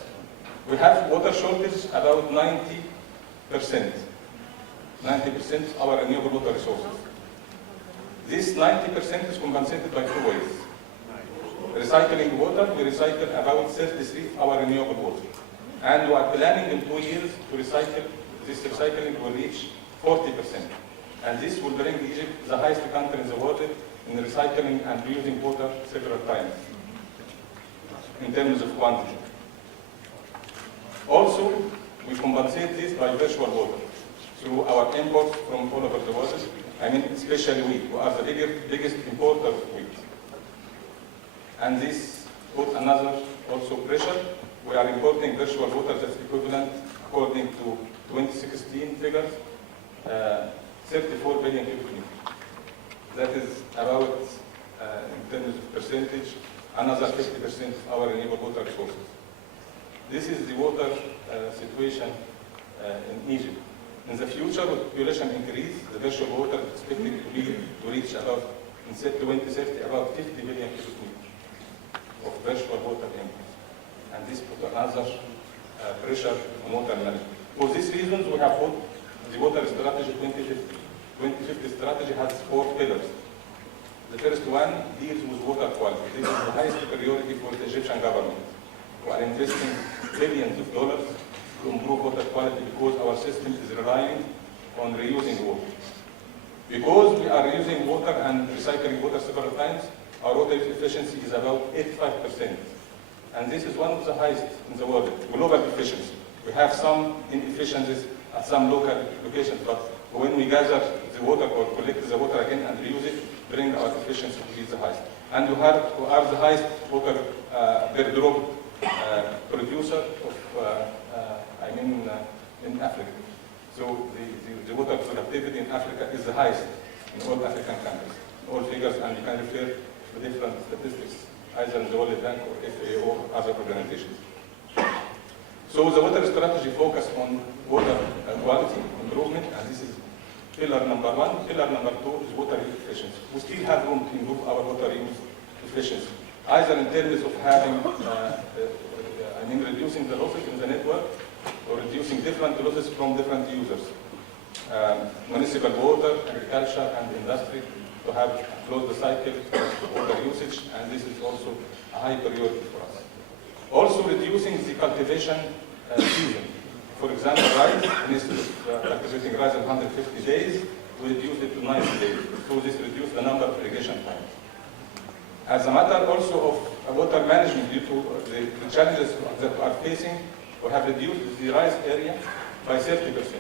We have water shortage about 90%. 90% of our renewable water resources. This 90% is compensated by 2 ways. Recycling water, we recycle about 33 of our renewable water. And we are planning in 2 years to recycle, this recycling will reach 40%. And this will bring Egypt the highest country in the world in recycling and reusing water several times in terms of quantity. Also, we compensate this by virtual water through our imports from all over the world. Especially wheat. We are the biggest importer of wheat. And this put another also pressure we are importing virtual water that's equivalent, according to 2016 figures, 34 billion cubic meters. That is about, in terms of percentage, another 50% of our renewable water resources. This is the water situation in Egypt. In the future, with population increase, the virtual water is expected to reach about, in 2030, about 50 billion cubic meters of virtual water increase. And this put another pressure on water management. For these reasons, we have put the water strategy 2050. 2050 strategy has 4 pillars. The first one deals with water quality. This is the highest priority for the Egyptian government. We are investing billions of dollars to improve water quality because our system is relying on reusing water. Because we are reusing water and recycling water several times, our water efficiency is about 85%. And this is one of the highest in the world, global efficiency. We have some inefficiencies at some local locations, but when we gather the water or collect the water again and reuse it, bring our efficiency to be the highest. And we are the highest water per drop producer of, in Africa. So the water productivity in Africa is the highest in all African countries. All figures, and you can refer to different statistics, either in the World Bank or FAO or other organizations. So the water strategy focus on water quality improvement, and this is pillar number 1. Pillar number 2 is water use efficiency. We still have room to improve our water use efficiency, either in terms of having, reducing the losses in the network, or reducing different losses from different users. Municipal water, agriculture, and industry, to have closed the cycle of water usage, and this is also a high priority for us. Also reducing the cultivation season. For example, rice, instead of cultivating rice in 150 days, we reduce it to 90 days. So this reduces the number of irrigation times. As a matter also of water management, due to the challenges that we are facing, we have reduced the rice area by 30%.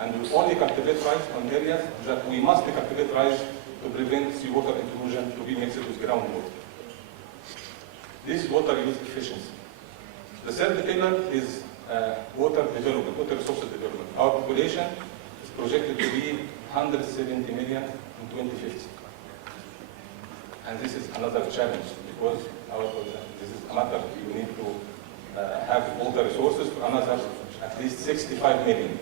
And we only cultivate rice on areas that we must cultivate rice to prevent seawater intrusion to be mixed with groundwater. This is water use efficiency. The third pillar is water development, water resources development. Our population is projected to be 170 million in 2050. And this is another challenge because this is a matter you need to have water resources for another at least 65 million.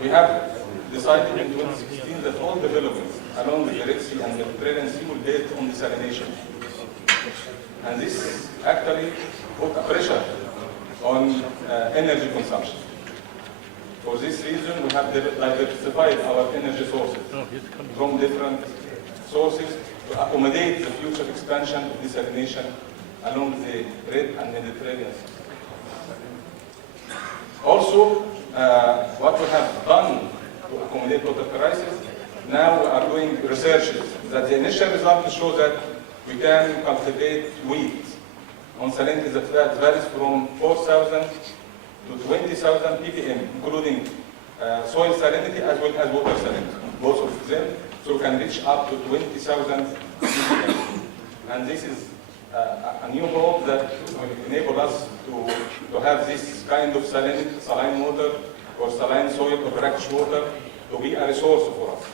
We have decided in 2016 that all developments along the Red Sea and the Mediterranean Sea will be based on desalination. And this actually put a pressure on energy consumption. For this reason, we have diversified our energy sources from different sources to accommodate the future expansion of desalination along the Red and Mediterranean Sea. Also, what we have done to accommodate water crisis, now we are doing researches that the initial results show that we can cultivate wheat on salinity that varies from 4,000 to 20,000 ppm, including soil salinity as well as water salinity, both of them, so we can reach up to 20,000 ppm. And this is a new hope that will enable us to have this kind of saline water or saline soil or brackish water to be a resource for us.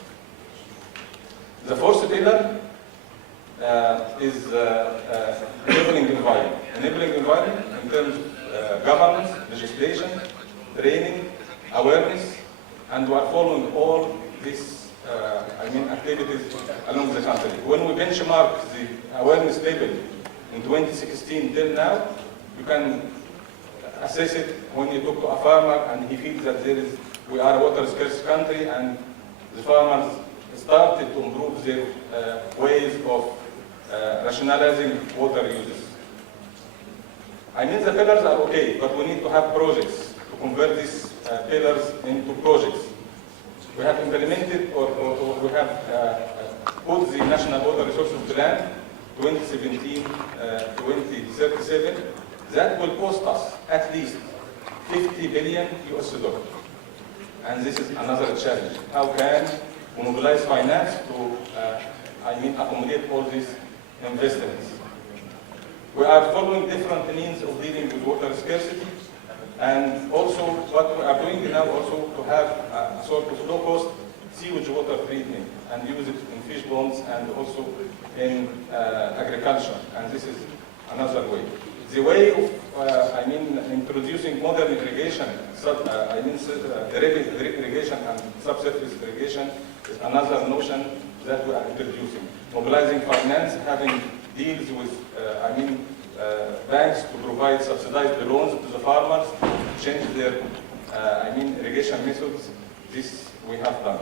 The fourth pillar is enabling environment. Enabling environment in terms of governance, legislation, training, awareness, and we are following all these activities along the country. When we benchmark the awareness level in 2016 till now, you can assess it when you talk to a farmer and he feels that we are a water scarce country, and the farmers started to improve their ways of rationalizing water uses. The pillars are okay, but we need to have projects to convert these pillars into projects. We have implemented or we have put the National Water Resources Plan 2017-2037 that will cost us at least $50 billion. And this is another challenge. How can we mobilize finance to accommodate all these investments? We are following different means of dealing with water scarcity, and also what we are doing now also to have a sort of low-cost sewage water treatment and use it in fish ponds and also in agriculture, and this is another way. The way of, introducing modern irrigation, drip irrigation and subsurface irrigation is another notion that we are introducing. Mobilizing finance, having deals with, banks to provide subsidized loans to the farmers, change their, irrigation methods. This we have done.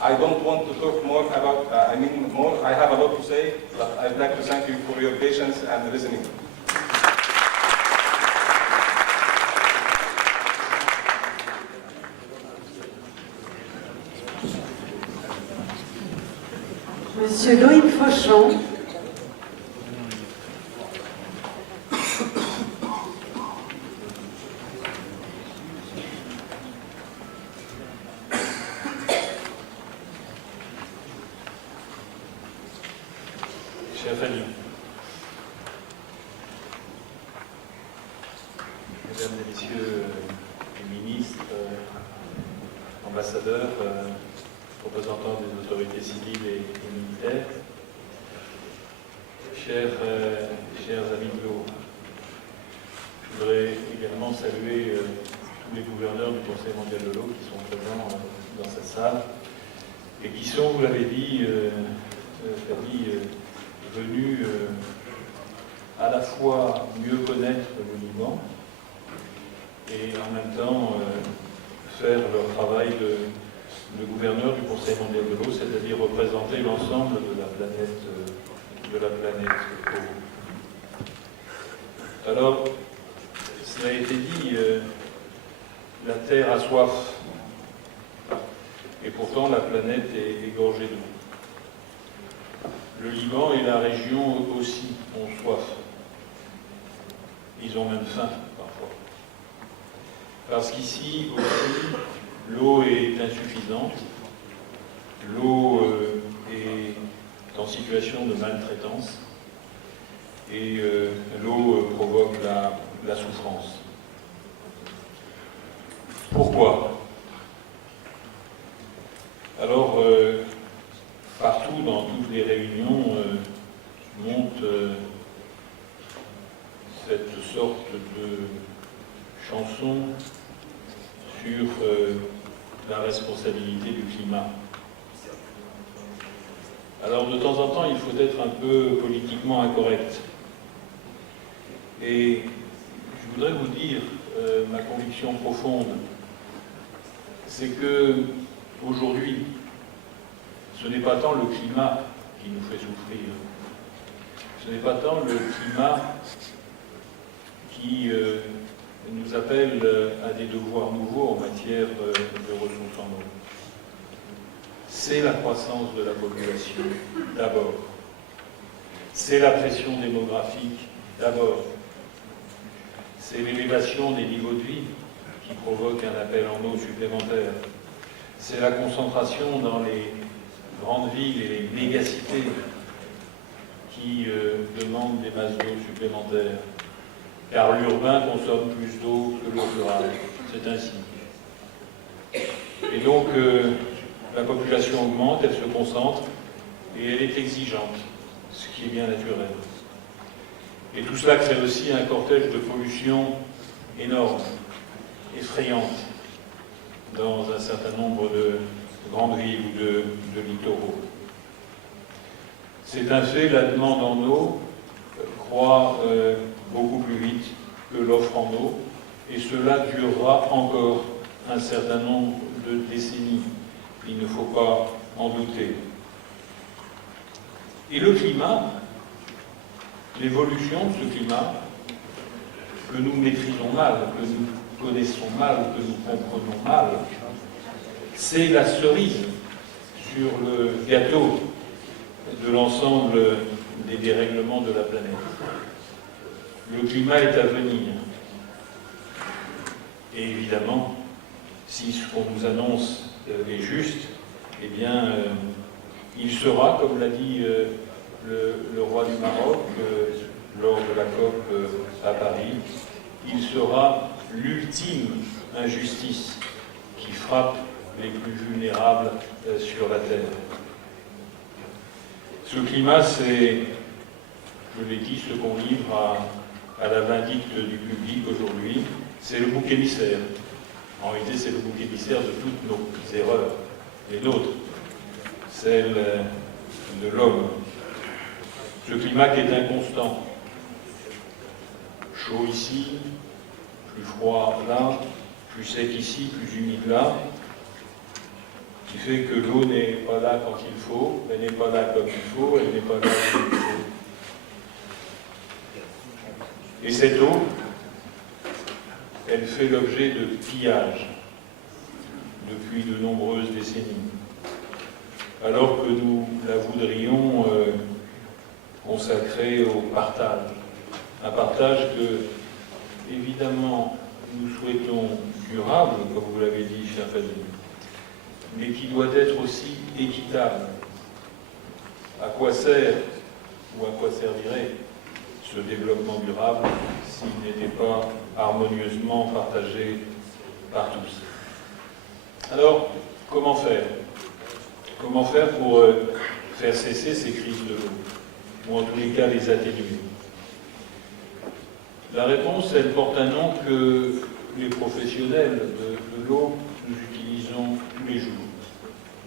I don't want to talk more about, I have a lot to say, but I'd like to thank you for your patience and listening. Monsieur Loïc Fauchon. Chère famille, Mesdames et Messieurs les ministres, ambassadeurs, représentants des autorités civiles et militaires, chers amis de l'eau, je voudrais également saluer tous les gouverneurs du Conseil mondial de l'eau qui sont présents dans cette salle et qui sont, vous l'avez dit, venus à la fois mieux connaître le Liban et en même temps faire leur travail de gouverneur du Conseil mondial de l'eau, c'est-à-dire représenter l'ensemble de la planète eau. Alors, cela a été dit, la Terre a soif, et pourtant la planète est égorgée d'eau. Le Liban et la région aussi ont soif. Ils ont même faim, parfois. Parce qu'ici aussi, l'eau est insuffisante, l'eau est en situation de maltraitance, et l'eau provoque la souffrance. Pourquoi? Alors, partout, dans toutes les réunions, monte cette sorte de chanson sur la responsabilité du climat. Alors, de temps en temps, il faut être un peu politiquement incorrect. Et je voudrais vous dire, ma conviction profonde, c'est que aujourd'hui, ce n'est pas tant le climat qui nous fait souffrir, ce n'est pas tant le climat qui nous appelle à des devoirs nouveaux en matière de ressources en eau. C'est la croissance de la population, d'abord. C'est la pression démographique, d'abord. C'est l'élévation des niveaux de vie qui provoque un appel en eau supplémentaire. C'est la concentration dans les grandes villes et les mégacités qui demandent des masses d'eau supplémentaires. Car l'urbain consomme plus d'eau que le rural. C'est ainsi. Et donc, la population augmente, elle se concentre, et elle est exigeante, ce qui est bien naturel. Et tout cela crée aussi un cortège de pollution énorme, effrayante, dans un certain nombre de grandes villes ou de littoraux. C'est un fait, la demande en eau croît beaucoup plus vite que l'offre en eau, et cela durera encore un certain nombre de décennies. Il ne faut pas en douter. Et le climat, l'évolution de ce climat, que nous maîtrisons mal, que nous connaissons mal, que nous comprenons mal, c'est la cerise sur le gâteau de l'ensemble des dérèglements de la planète. Le climat est à venir. Et évidemment, si ce qu'on nous annonce est juste, eh bien, il sera, comme l'a dit le roi du Maroc, lors de la COP à Paris, il sera l'ultime injustice qui frappe les plus vulnérables sur la Terre. Ce climat, c'est, je l'ai dit, ce qu'on livre à la vindicte du public aujourd'hui, c'est le bouc émissaire. En réalité, c'est le bouc émissaire de toutes nos erreurs, les nôtres, celles de l'homme. Ce climat qui est inconstant. Chaud ici, plus froid là, plus sec ici, plus humide là, qui fait que l'eau n'est pas là quand il faut, elle n'est pas là comme il faut, elle n'est pas là comme il faut. Et cette eau, elle fait l'objet de pillages depuis de nombreuses décennies, alors que nous la voudrions consacrée au partage. Un partage que, évidemment, nous souhaitons durable, comme vous l'avez dit, cher Fadil, mais qui doit être aussi équitable. À quoi sert ou à quoi servirait ce développement durable s'il n'était pas harmonieusement partagé par tous? Alors, comment faire? Comment faire pour faire cesser ces crises de l'eau, ou en tous les cas les atténuer? La réponse, elle porte un nom que les professionnels de l'eau, nous utilisons tous les jours.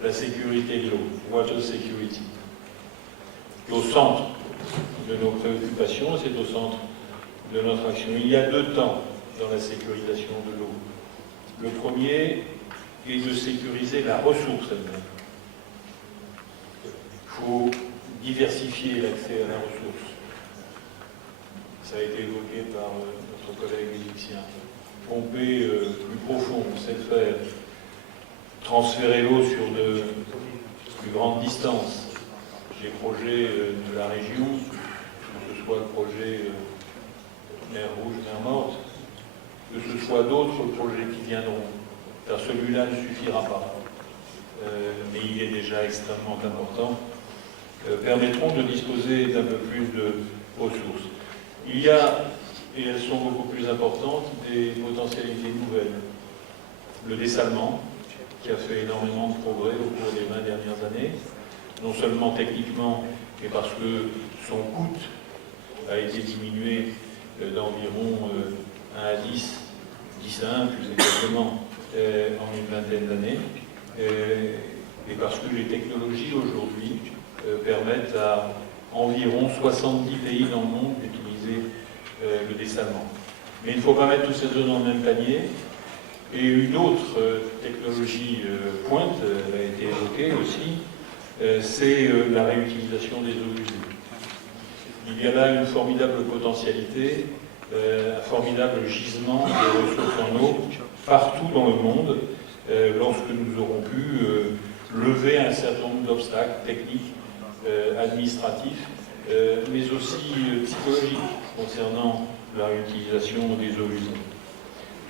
La sécurité de l'eau, water security. Au centre de nos préoccupations, c'est au centre de notre action. Il y a deux temps dans la sécurisation de l'eau. Le premier est de sécuriser la ressource elle-même. Il faut diversifier l'accès à la ressource. Ça a été évoqué par notre collègue égyptien. Pomper plus profond, c'est faire. Transférer l'eau sur de plus grandes distances. Les projets de la région, que ce soit le projet mer Rouge, mer Morte, que ce soit d'autres projets qui viendront, car celui-là ne suffira pas, mais il est déjà extrêmement important, permettront de disposer d'un peu plus de ressources. Il y a, et elles sont beaucoup plus importantes, des potentialités nouvelles. Le dessalement, qui a fait énormément de progrès au cours des 20 dernières années, non seulement techniquement, mais parce que son coût a été diminué d'environ 1 à 10, 10 à 1 plus exactement, en une vingtaine d'années, et parce que les technologies aujourd'hui permettent à environ 70 pays dans le monde d'utiliser le dessalement. Mais il ne faut pas mettre toutes ces zones dans le même panier. Et une autre technologie pointe, elle a été évoquée aussi, c'est la réutilisation des eaux usées. Il y a là une formidable potentialité, un formidable gisement de ressources en eau partout dans le monde, lorsque nous aurons pu lever un certain nombre d'obstacles techniques, administratifs, mais aussi psychologiques concernant la réutilisation des eaux usées.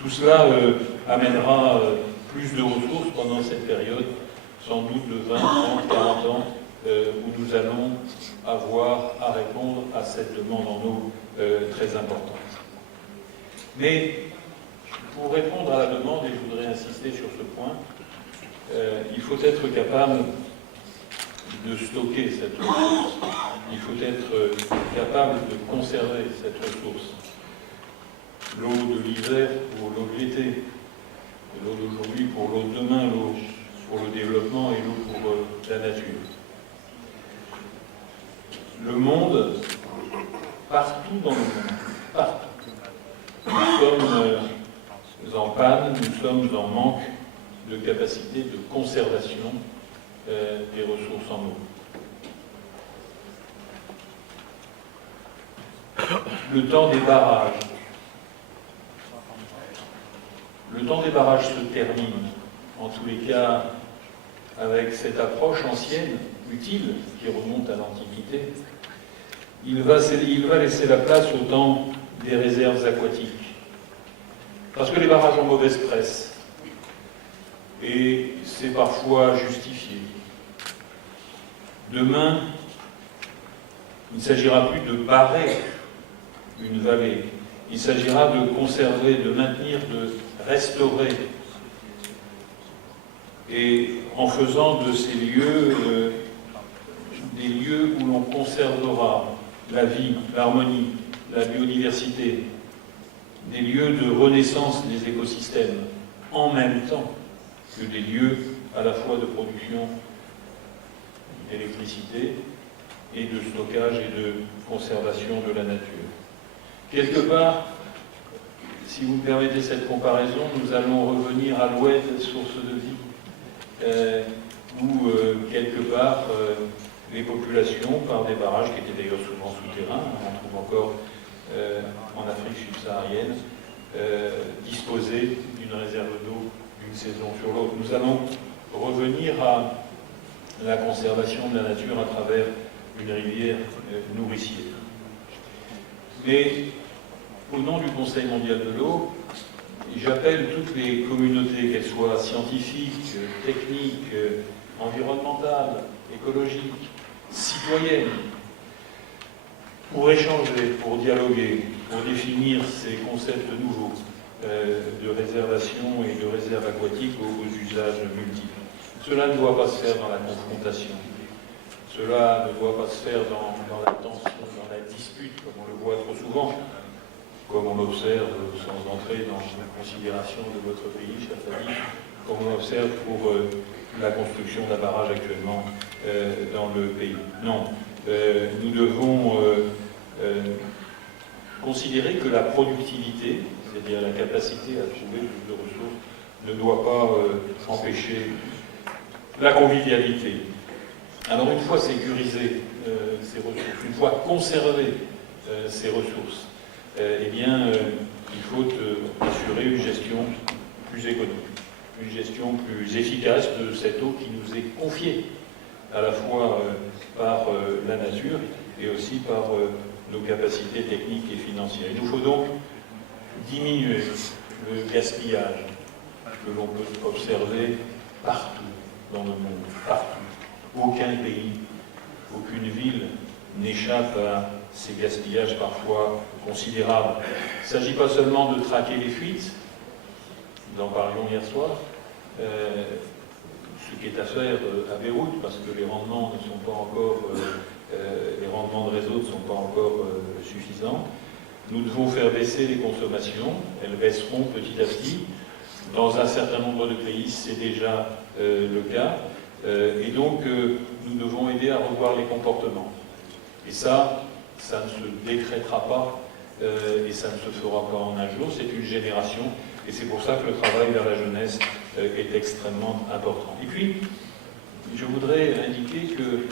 Tout cela amènera plus de ressources pendant cette période, sans doute de 20, 30, 40 ans, où nous allons avoir à répondre à cette demande en eau très importante. Mais pour répondre à la demande, et je voudrais insister sur ce point, il faut être capable de stocker cette ressource. Il faut être capable de conserver cette ressource. L'eau de l'hiver pour l'eau de l'été, l'eau d'aujourd'hui pour l'eau de demain, l'eau pour le développement et l'eau pour la nature. Le monde, partout dans le monde, partout, nous sommes en panne, nous sommes en manque de capacité de conservation des ressources en eau. Le temps des barrages. Le temps des barrages se termine, en tous les cas, avec cette approche ancienne, utile, qui remonte à l'Antiquité. Il va laisser la place au temps des réserves aquatiques. Parce que les barrages ont mauvaise presse. Et c'est parfois justifié. Demain, il ne s'agira plus de barrer une vallée. Il s'agira de conserver, de maintenir, de restaurer, et en faisant de ces lieux des lieux où l'on conservera la vie, l'harmonie, la biodiversité, des lieux de renaissance des écosystèmes, en même temps que des lieux à la fois de production d'électricité et de stockage et de conservation de la nature. Quelque part, si vous me permettez cette comparaison, nous allons revenir à l'ouest, source de vie, où quelque part les populations, par des barrages qui étaient d'ailleurs souvent souterrains, on en trouve encore en Afrique subsaharienne, disposaient d'une réserve d'eau d'une saison sur l'autre. Nous allons revenir à la conservation de la nature à travers une rivière nourricière. Mais au nom du Conseil mondial de l'eau, j'appelle toutes les communautés, qu'elles soient scientifiques, techniques, environnementales, écologiques, citoyennes, pour échanger, pour dialoguer, pour définir ces concepts nouveaux de réservation et de réserve aquatique aux usages multiples. Cela ne doit pas se faire dans la confrontation. Cela ne doit pas se faire dans la tension, dans la dispute, comme on le voit trop souvent, comme on l'observe, sans entrer dans la considération de votre pays, cher Fadi, comme on l'observe pour la construction d'un barrage actuellement dans le pays. Non, nous devons considérer que la productivité, c'est-à-dire la capacité à trouver plus de ressources, ne doit pas empêcher la convivialité. Alors une fois sécurisées ces ressources, une fois conservées ces ressources, eh bien, il faut assurer une gestion plus économique, une gestion plus efficace de cette eau qui nous est confiée, à la fois par la nature et aussi par nos capacités techniques et financières. Il nous faut donc diminuer le gaspillage que l'on peut observer partout dans le monde, partout. Aucun pays, aucune ville n'échappe à ces gaspillages parfois considérables. Il ne s'agit pas seulement de traquer les fuites, nous en parlions hier soir, ce qui est à faire à Beyrouth, parce que les rendements ne sont pas encore, les rendements de réseau ne sont pas encore suffisants. Nous devons faire baisser les consommations, elles baisseront petit à petit. Dans un certain nombre de pays, c'est déjà le cas. Et donc, nous devons aider à revoir les comportements. Et ça ne se décrétera pas et ça ne se fera pas en un jour. C'est une génération et c'est pour ça que le travail vers la jeunesse est extrêmement important. Et puis, je voudrais indiquer que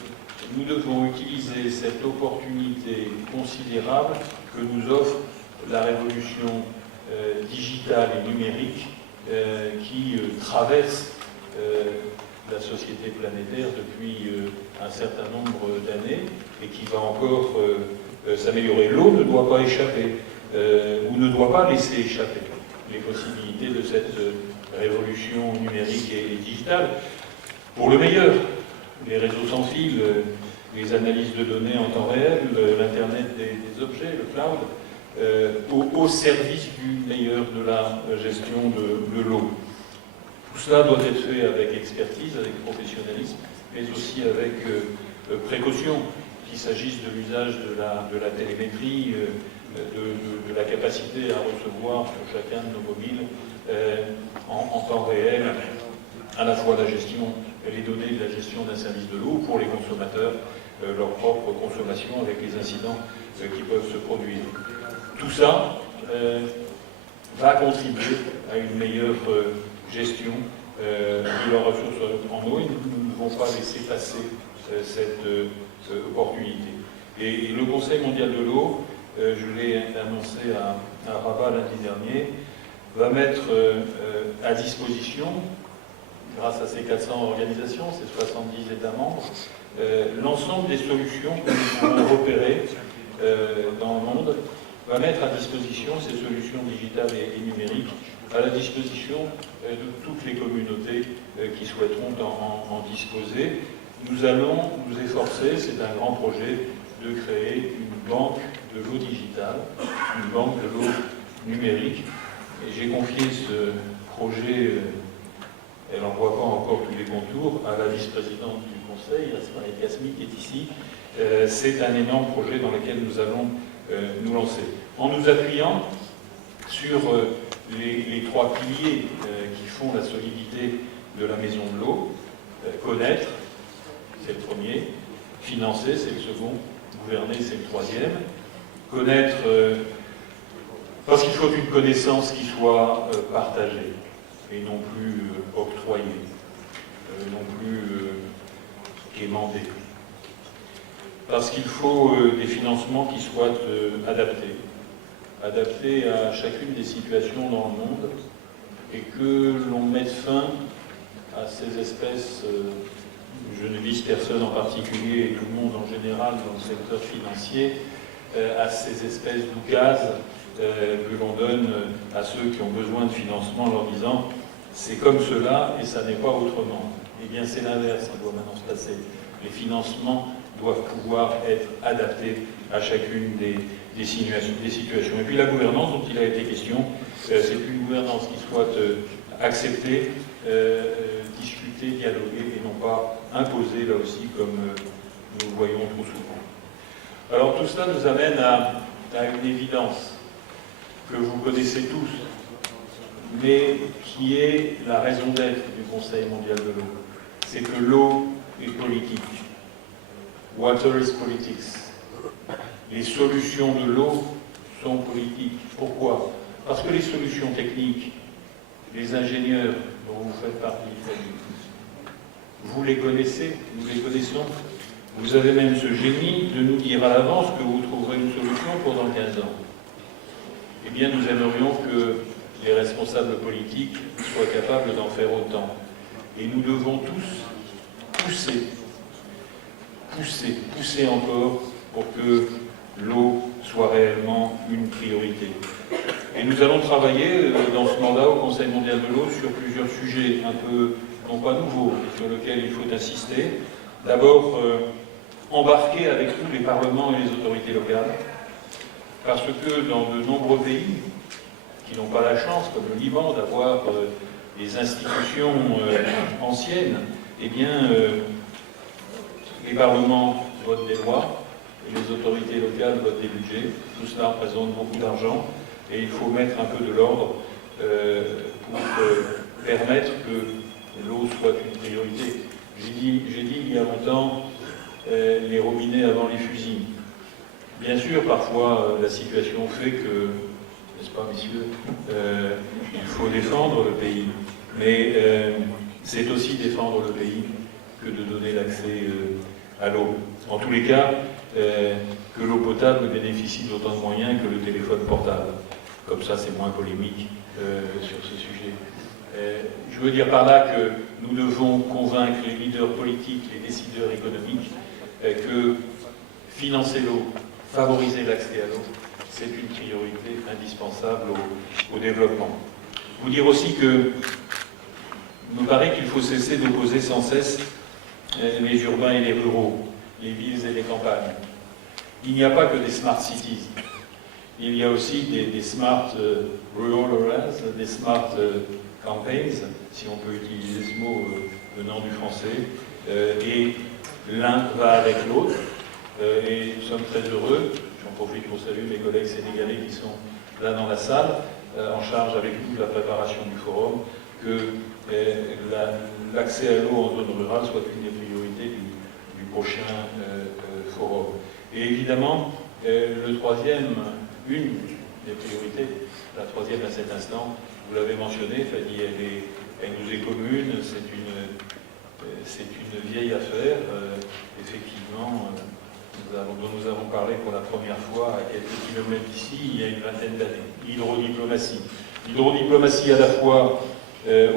nous devons utiliser cette opportunité considérable que nous offre la révolution digitale et numérique qui traverse la société planétaire depuis un certain nombre d'années et qui va encore s'améliorer. L'eau ne doit pas échapper ou ne doit pas laisser échapper les possibilités de cette révolution numérique et digitale. Pour le meilleur, les réseaux sans fil, les analyses de données en temps réel, l'Internet des objets, le cloud, au service du meilleur de la gestion de l'eau. Tout cela doit être fait avec expertise, avec professionnalisme, mais aussi avec précaution, qu'il s'agisse de l'usage de la télémétrie, de la capacité à recevoir sur chacun de nos mobiles en temps réel, à la fois la gestion, les données de la gestion d'un service de l'eau pour les consommateurs, leur propre consommation avec les incidents qui peuvent se produire. Tout ça va contribuer à une meilleure gestion de leurs ressources en eau et nous ne devons pas laisser passer cette opportunité. Et le Conseil mondial de l'eau, je l'ai annoncé à Rabat lundi dernier, va mettre à disposition, grâce à ces 400 organisations, ces 70 États membres, l'ensemble des solutions que nous pouvons repérer dans le monde, va mettre à disposition ces solutions digitales et numériques à la disposition de toutes les communautés qui souhaiteront en disposer. Nous allons nous efforcer, c'est un grand projet, de créer une banque de l'eau digitale, une banque de l'eau numérique. Et j'ai confié ce projet, elle n'en voit pas encore tous les contours, à la vice-présidente du Conseil, Asma El Kasmi, qui est ici. C'est un énorme projet dans lequel nous allons nous lancer. En nous appuyant sur les trois piliers qui font la solidité de la maison de l'eau, connaître, c'est le premier, financer, c'est le second, gouverner, c'est le troisième, connaître, parce qu'il faut une connaissance qui soit partagée et non plus octroyée, non plus quémandée. Parce qu'il faut des financements qui soient adaptés à chacune des situations dans le monde, et que l'on mette fin à ces espèces, je ne vise personne en particulier et tout le monde en général dans le secteur financier, à ces espèces d'oukas que l'on donne à ceux qui ont besoin de financement en leur disant c'est comme cela et ça n'est pas autrement. Eh bien c'est l'inverse, ça doit maintenant se passer. Les financements doivent pouvoir être adaptés à chacune des situations. Et puis la gouvernance dont il a été question, c'est une gouvernance qui soit acceptée, discutée, dialoguée et non pas imposée là aussi comme nous le voyons trop souvent. Alors tout cela nous amène à une évidence que vous connaissez tous, mais qui est la raison d'être du Conseil mondial de l'eau. C'est que l'eau est politique. Water is politics. Les solutions de l'eau sont politiques. Pourquoi? Parce que les solutions techniques, les ingénieurs dont vous faites partie, vous les connaissez, nous les connaissons. Vous avez même ce génie de nous dire à l'avance que vous trouverez une solution pendant 15 ans. Eh bien, nous aimerions que les responsables politiques soient capables d'en faire autant. Et nous devons tous pousser encore pour que l'eau soit réellement une priorité. Et nous allons travailler dans ce mandat au Conseil mondial de l'eau sur plusieurs sujets un peu, non pas nouveaux, sur lesquels il faut insister. D'abord, embarquer avec nous les parlements et les autorités locales, parce que dans de nombreux pays qui n'ont pas la chance, comme le Liban, d'avoir des institutions anciennes, eh bien, les parlements votent des lois et les autorités locales votent des budgets. Tout cela représente beaucoup d'argent et il faut mettre un peu de l'ordre pour permettre que l'eau soit une priorité. J'ai dit il y a longtemps les robinets avant les fusils. Bien sûr, parfois, la situation fait que, n'est-ce pas, messieurs, il faut défendre le pays. Mais c'est aussi défendre le pays que de donner l'accès à l'eau. En tous les cas, que l'eau potable bénéficie d'autant de moyens que le téléphone portable. Comme ça, c'est moins polémique sur ce sujet. Je veux dire par là que nous devons convaincre les leaders politiques, les décideurs économiques, que financer l'eau, favoriser l'accès à l'eau, c'est une priorité indispensable au développement. Vous dire aussi que il me paraît qu'il faut cesser d'opposer sans cesse les urbains et les ruraux, les villes et les campagnes. Il n'y a pas que des smart cities. Il y a aussi des smart rural areas, des smart campaigns, si on peut utiliser ce mot venant du français, et l'un va avec l'autre. Et nous sommes très heureux, j'en profite pour saluer mes collègues sénégalais qui sont là dans la salle, en charge avec nous de la préparation du forum, que l'accès à l'eau en zone rurale soit une des priorités du prochain forum. Et évidemment, le troisième, une des priorités, la troisième à cet instant, vous l'avez mentionné, Fanny, elle nous est commune, c'est une vieille affaire, effectivement, dont nous avons parlé pour la première fois à quelques kilomètres d'ici, il y a une vingtaine d'années. L'hydrodiplomatie. L'hydrodiplomatie à la fois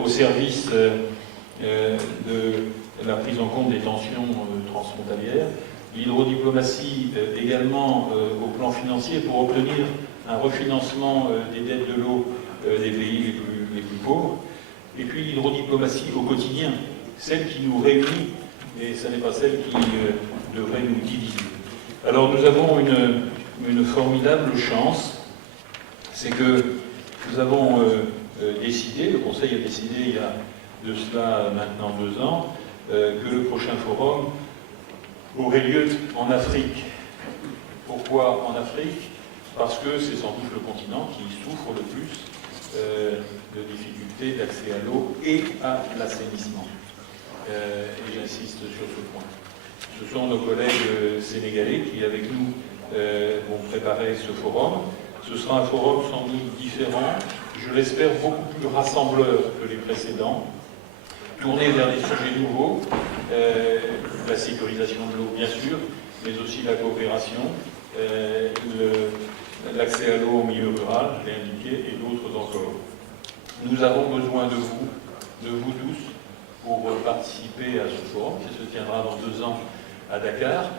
au service de la prise en compte des tensions transfrontalières, l'hydrodiplomatie également au plan financier pour obtenir un refinancement des dettes de l'eau des pays les plus pauvres, et puis l'hydrodiplomatie au quotidien, celle qui nous réunit, et ce n'est pas celle qui devrait nous diviser. Alors nous avons une formidable chance, c'est que nous avons décidé, le Conseil a décidé il y a de cela maintenant 2 ans, que le prochain forum aurait lieu en Afrique. Pourquoi en Afrique? Parce que c'est sans doute le continent qui souffre le plus de difficultés d'accès à l'eau et à l'assainissement. Et j'insiste sur ce point. Ce sont nos collègues sénégalais qui, avec nous, vont préparer ce forum. Ce sera un forum sans doute différent, je l'espère beaucoup plus rassembleur que les précédents, tourné vers des sujets nouveaux, la sécurisation de l'eau bien sûr, mais aussi la coopération, l'accès à l'eau au milieu rural, je l'ai indiqué, et d'autres encore. Nous avons besoin de vous tous, pour participer à ce forum qui se tiendra dans 2 ans à Dakar.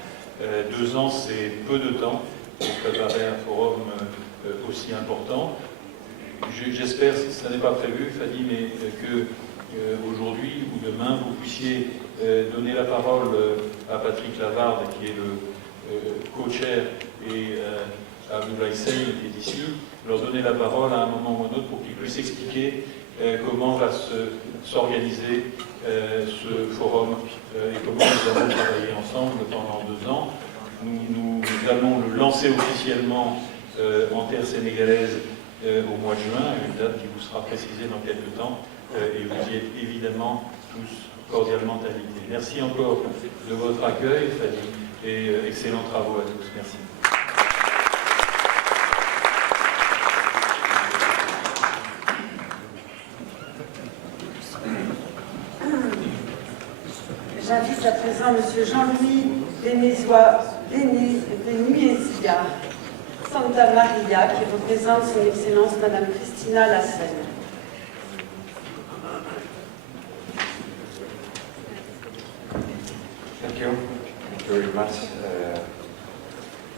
2 ans, c'est peu de temps pour préparer un forum aussi important. J'espère, ça n'est pas prévu, Fadi, mais que aujourd'hui ou demain, vous puissiez donner la parole à Patrick Lavarde, qui est le co-chair, et à Abdoulaye Sey, qui est ici, leur donner la parole à un moment ou à un autre pour qu'ils puissent expliquer comment va s'organiser ce forum et comment nous allons travailler ensemble pendant 2 ans. Nous allons le lancer officiellement en terre sénégalaise au mois de juin, une date qui vous sera précisée dans quelques temps, et vous y êtes évidemment tous cordialement invités. Merci encore de votre accueil, Fadi, et excellents travaux à tous. Merci. J'invite à présent M. Jean-Louis Benuezia Santa Maria, qui représente son Excellence Madame Christina Lassène. Thank you very much,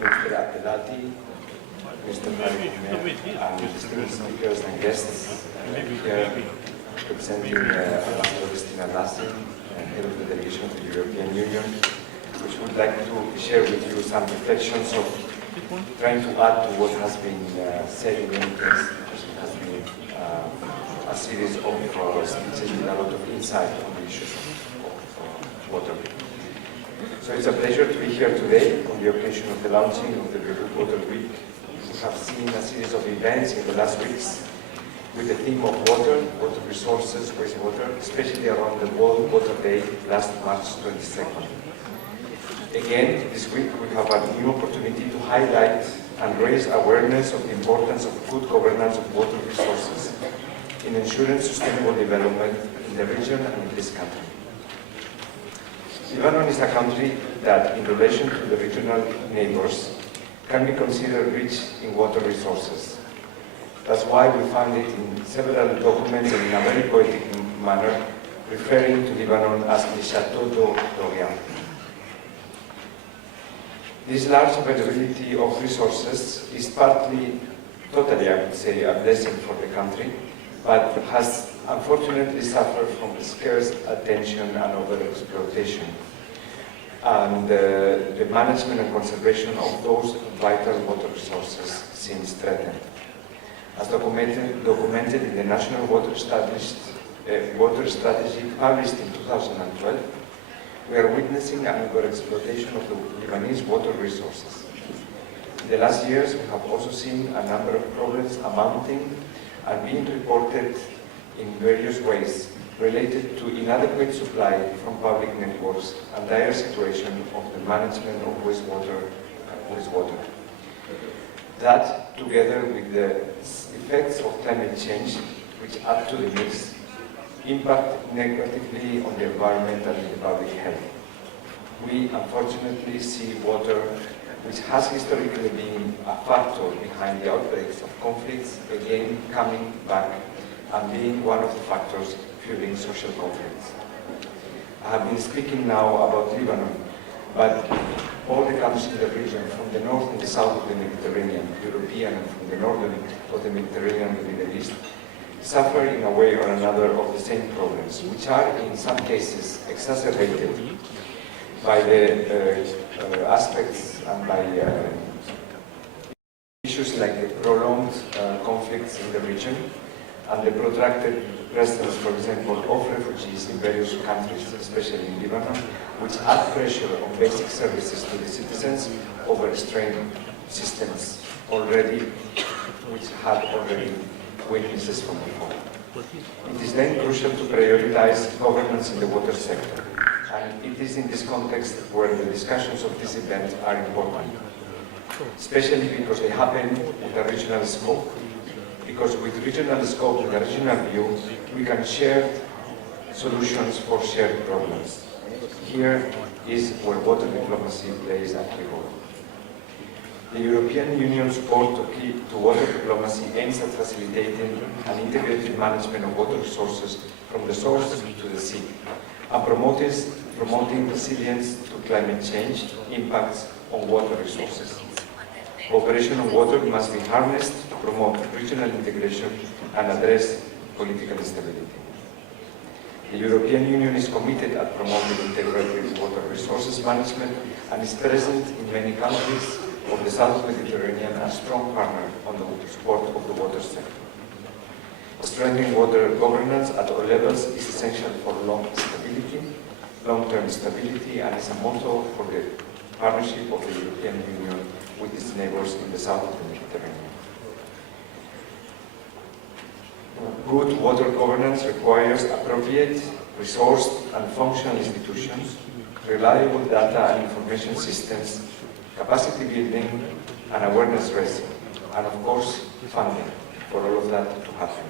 Mr. Abdelati, Mr. Farid, and distinguished speakers and guests here representing Ambassador Christina Lassène, head of the delegation to the European Union, which would like to share with you some reflections of trying to add to what has been said in many cases. It has been a series of speeches with a lot of insight on the issues of water. So it's a pleasure to be here today on the occasion of the launching of the Beirut Water Week. We have seen a series of events in the last weeks with the theme of water, water resources, wastewater, especially around the World Water Day last March 22nd. Again, this week we have a new opportunity to highlight and raise awareness of the importance of good governance of water resources in ensuring sustainable development in the region and in this country. Lebanon is a country that, in relation to the regional neighbors, can be considered rich in water resources. That's why we find it in several documents and in a very poetic manner, referring to Lebanon as the Chateau d'Orient. This large availability of resources is partly, totally I would say, a blessing for the country, but has unfortunately suffered from scarce attention and over-exploitation, and the management and conservation of those vital water resources seems threatened. As documented in the National Water Strategy published in 2012, we are witnessing an overexploitation of the Lebanese water resources. In the last years, we have also seen a number of problems amounting and being reported in various ways related to inadequate supply from public networks and dire situation of the management of wastewater. That, together with the effects of climate change, which add to the mix, impact negatively on the environment and the public health. We unfortunately see water, which has historically been a factor behind the outbreaks of conflicts, again coming back and being one of the factors fueling social conflicts. I have been speaking now about Lebanon, but all the countries in the region, from the north and the south of the Mediterranean, European, and from the northern of the Mediterranean and the Middle East, suffer in a way or another of the same problems, which are in some cases exacerbated by the aspects and by issues like the prolonged conflicts in the region and the protracted presence, for example, of refugees in various countries, especially in Lebanon, which add pressure on basic services to the citizens over strained systems which had already weaknesses from before. It is then crucial to prioritize governance in the water sector, and it is in this context where the discussions of this event are important, especially because they happen with a regional scope. Because with regional scope, with a regional view, we can share solutions for shared problems. Here is where water diplomacy plays a key role. The European Union support to water diplomacy aims at facilitating an integrated management of water resources from the source to the sea, and promoting resilience to climate change impacts on water resources. Cooperation on water must be harnessed to promote regional integration and address political instability. The European Union is committed at promoting integrated water resources management and is present in many countries of the South Mediterranean and a strong partner on the support of the water sector. Strengthening water governance at all levels is essential for long-term stability, and is a motto for the partnership of the European Union with its neighbors in the south of the Mediterranean. Good water governance requires appropriate, resourced and functional institutions, reliable data and information systems, capacity building and awareness raising, and of course funding for all of that to happen.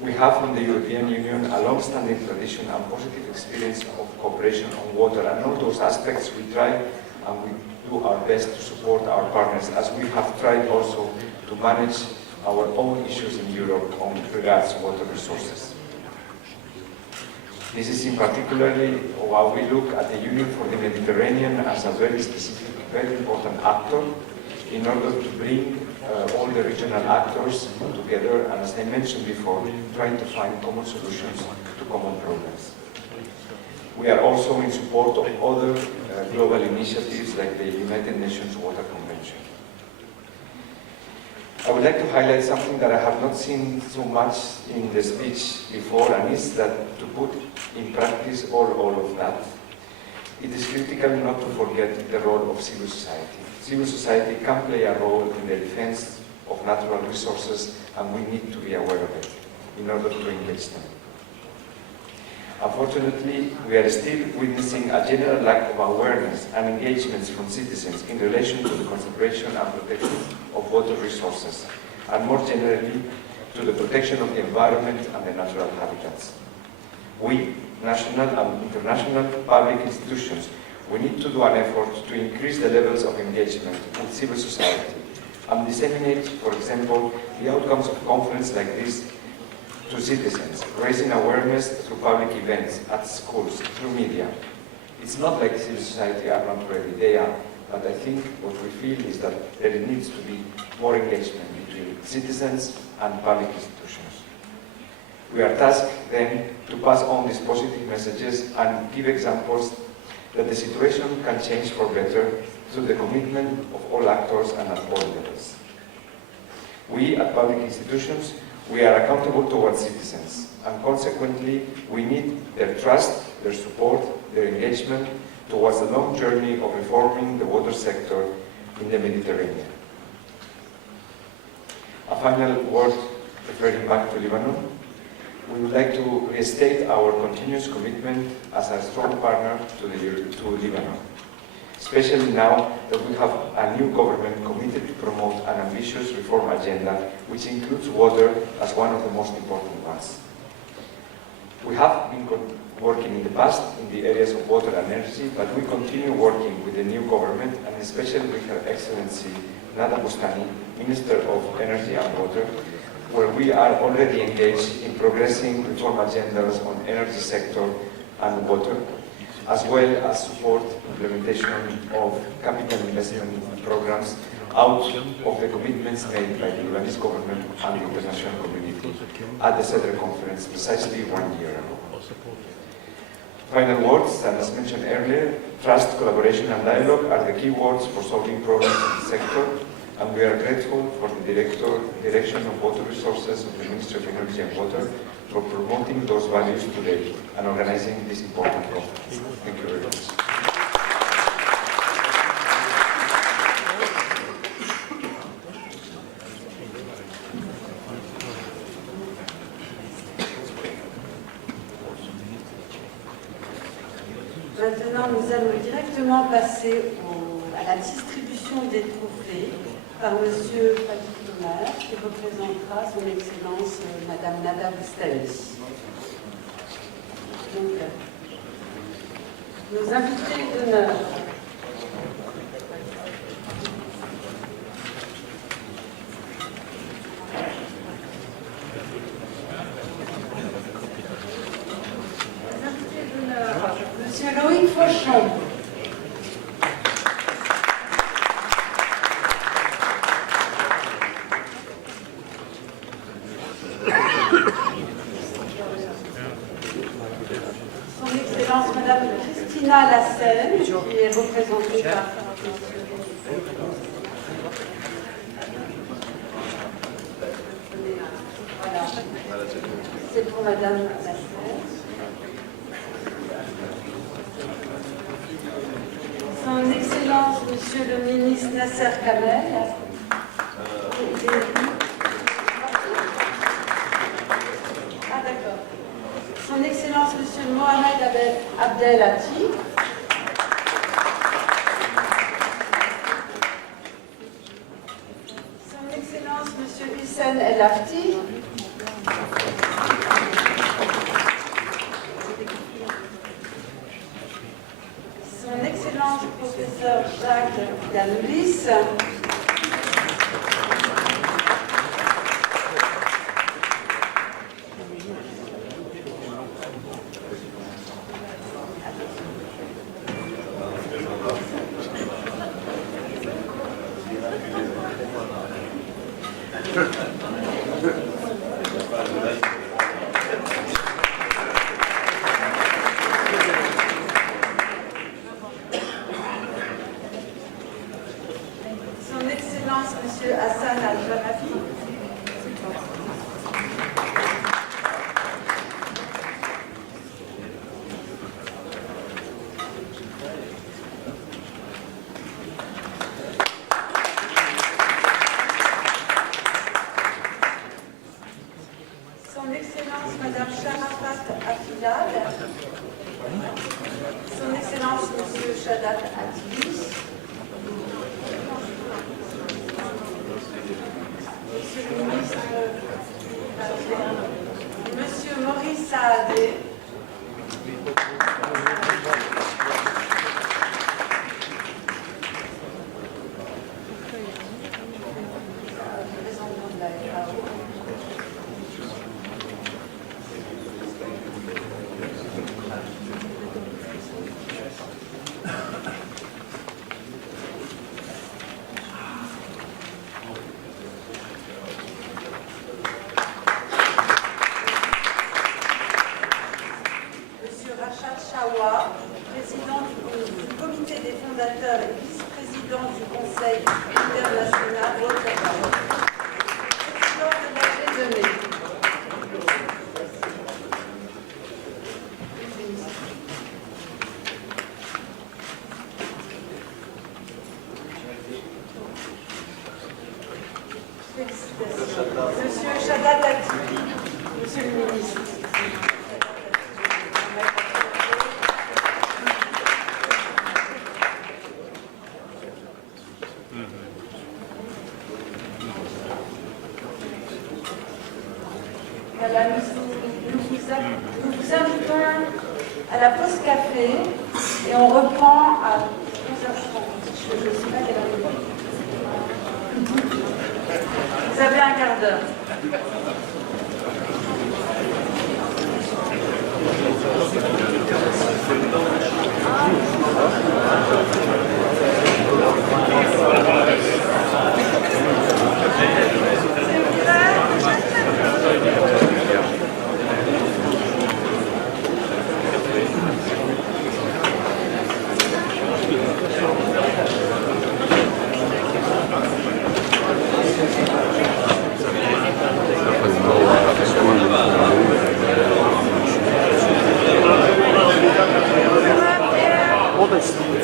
We have from the European Union a long-standing tradition and positive experience of cooperation on water, and all those aspects we try and we do our best to support our partners, as we have tried also to manage our own issues in Europe on regards to water resources. This is in particularly how we look at the Union for the Mediterranean as a very specific, very important actor in order to bring all the regional actors together, and as I mentioned before, trying to find common solutions to common problems. We are also in support of other global initiatives like the United Nations Water Convention. I would like to highlight something that I have not seen so much in the speech before, and is that to put in practice all of that, it is critical not to forget the role of civil society. Civil society can play a role in the defense of natural resources, and we need to be aware of it in order to engage them. Unfortunately, we are still witnessing a general lack of awareness and engagements from citizens in relation to the conservation and protection of water resources, and more generally, to the protection of the environment and the natural habitats. We, national and international public institutions, we need to do an effort to increase the levels of engagement with civil society and disseminate, for example, the outcomes of conferences like this to citizens, raising awareness through public events, at schools, through media. It's not like civil society are not ready, they are, but I think what we feel is that there needs to be more engagement between citizens and public institutions. We are tasked then to pass on these positive messages and give examples that the situation can change for better through the commitment of all actors and at all levels. We at public institutions, we are accountable towards citizens, and consequently we need their trust, their support, their engagement towards the long journey of reforming the water sector in the Mediterranean. A final word referring back to Lebanon. We would like to restate our continuous commitment as a strong partner to Lebanon, especially now that we have a new government committed to promote an ambitious reform agenda, which includes water as one of the most important ones. We have been working in the past in the areas of water and energy, but we continue working with the new government, and especially with Her Excellency Nada Bustani, Minister of Energy and Water, where we are already engaged in progressing reform agendas on energy sector and water, as well as support implementation of capital investment programs out of the commitments made by the Lebanese government and the international community at the Cedar Conference precisely 1 year ago. Final words, and as mentioned earlier, Trust, collaboration, and dialogue are the key words for solving problems in the sector, and we are grateful for the Direction of Water Resources of the Ministry of Energy and Water for promoting those values today and organizing this important conference. Thank you very much. Maintenant, nous allons directement passer à la distribution des trophées par M. Fadi Thomas, qui représentera son Excellence Madame Nada Boustali. Donc, nos invités d'honneur. Monsieur Loïc Fauchon. Son Excellence Madame Christina Lassène, qui est représentée par voilà. C'est pour Madame Lassène. Son Excellence, Monsieur le Ministre Nasser Kamel. Ah d'accord. Son Excellence, Monsieur Mohamed Abdel Hati. Son Excellence, Monsieur Hussein El Hafti. Son Excellence, Professeur Jacques Danoulis. Son Excellence, Monsieur Hassan Al-Jarafi. Son Excellence, Madame Sharafat Afilal. Son Excellence, Monsieur Shadat Atibis. Monsieur le ministre, Monsieur Maurice Saadé. Représentant de la FAO. Monsieur Rachad Chawa, président du comité des fondateurs et vice-président du Conseil international Waterpower. Président de la G2M. Félicitations. Monsieur Shadat Atibi, Monsieur le ministre. Voilà, nous vous invitons à la pause café et on reprend à 11h30. Je ne sais pas quelle heure il est. Vous avez un quart d'heure. obecną.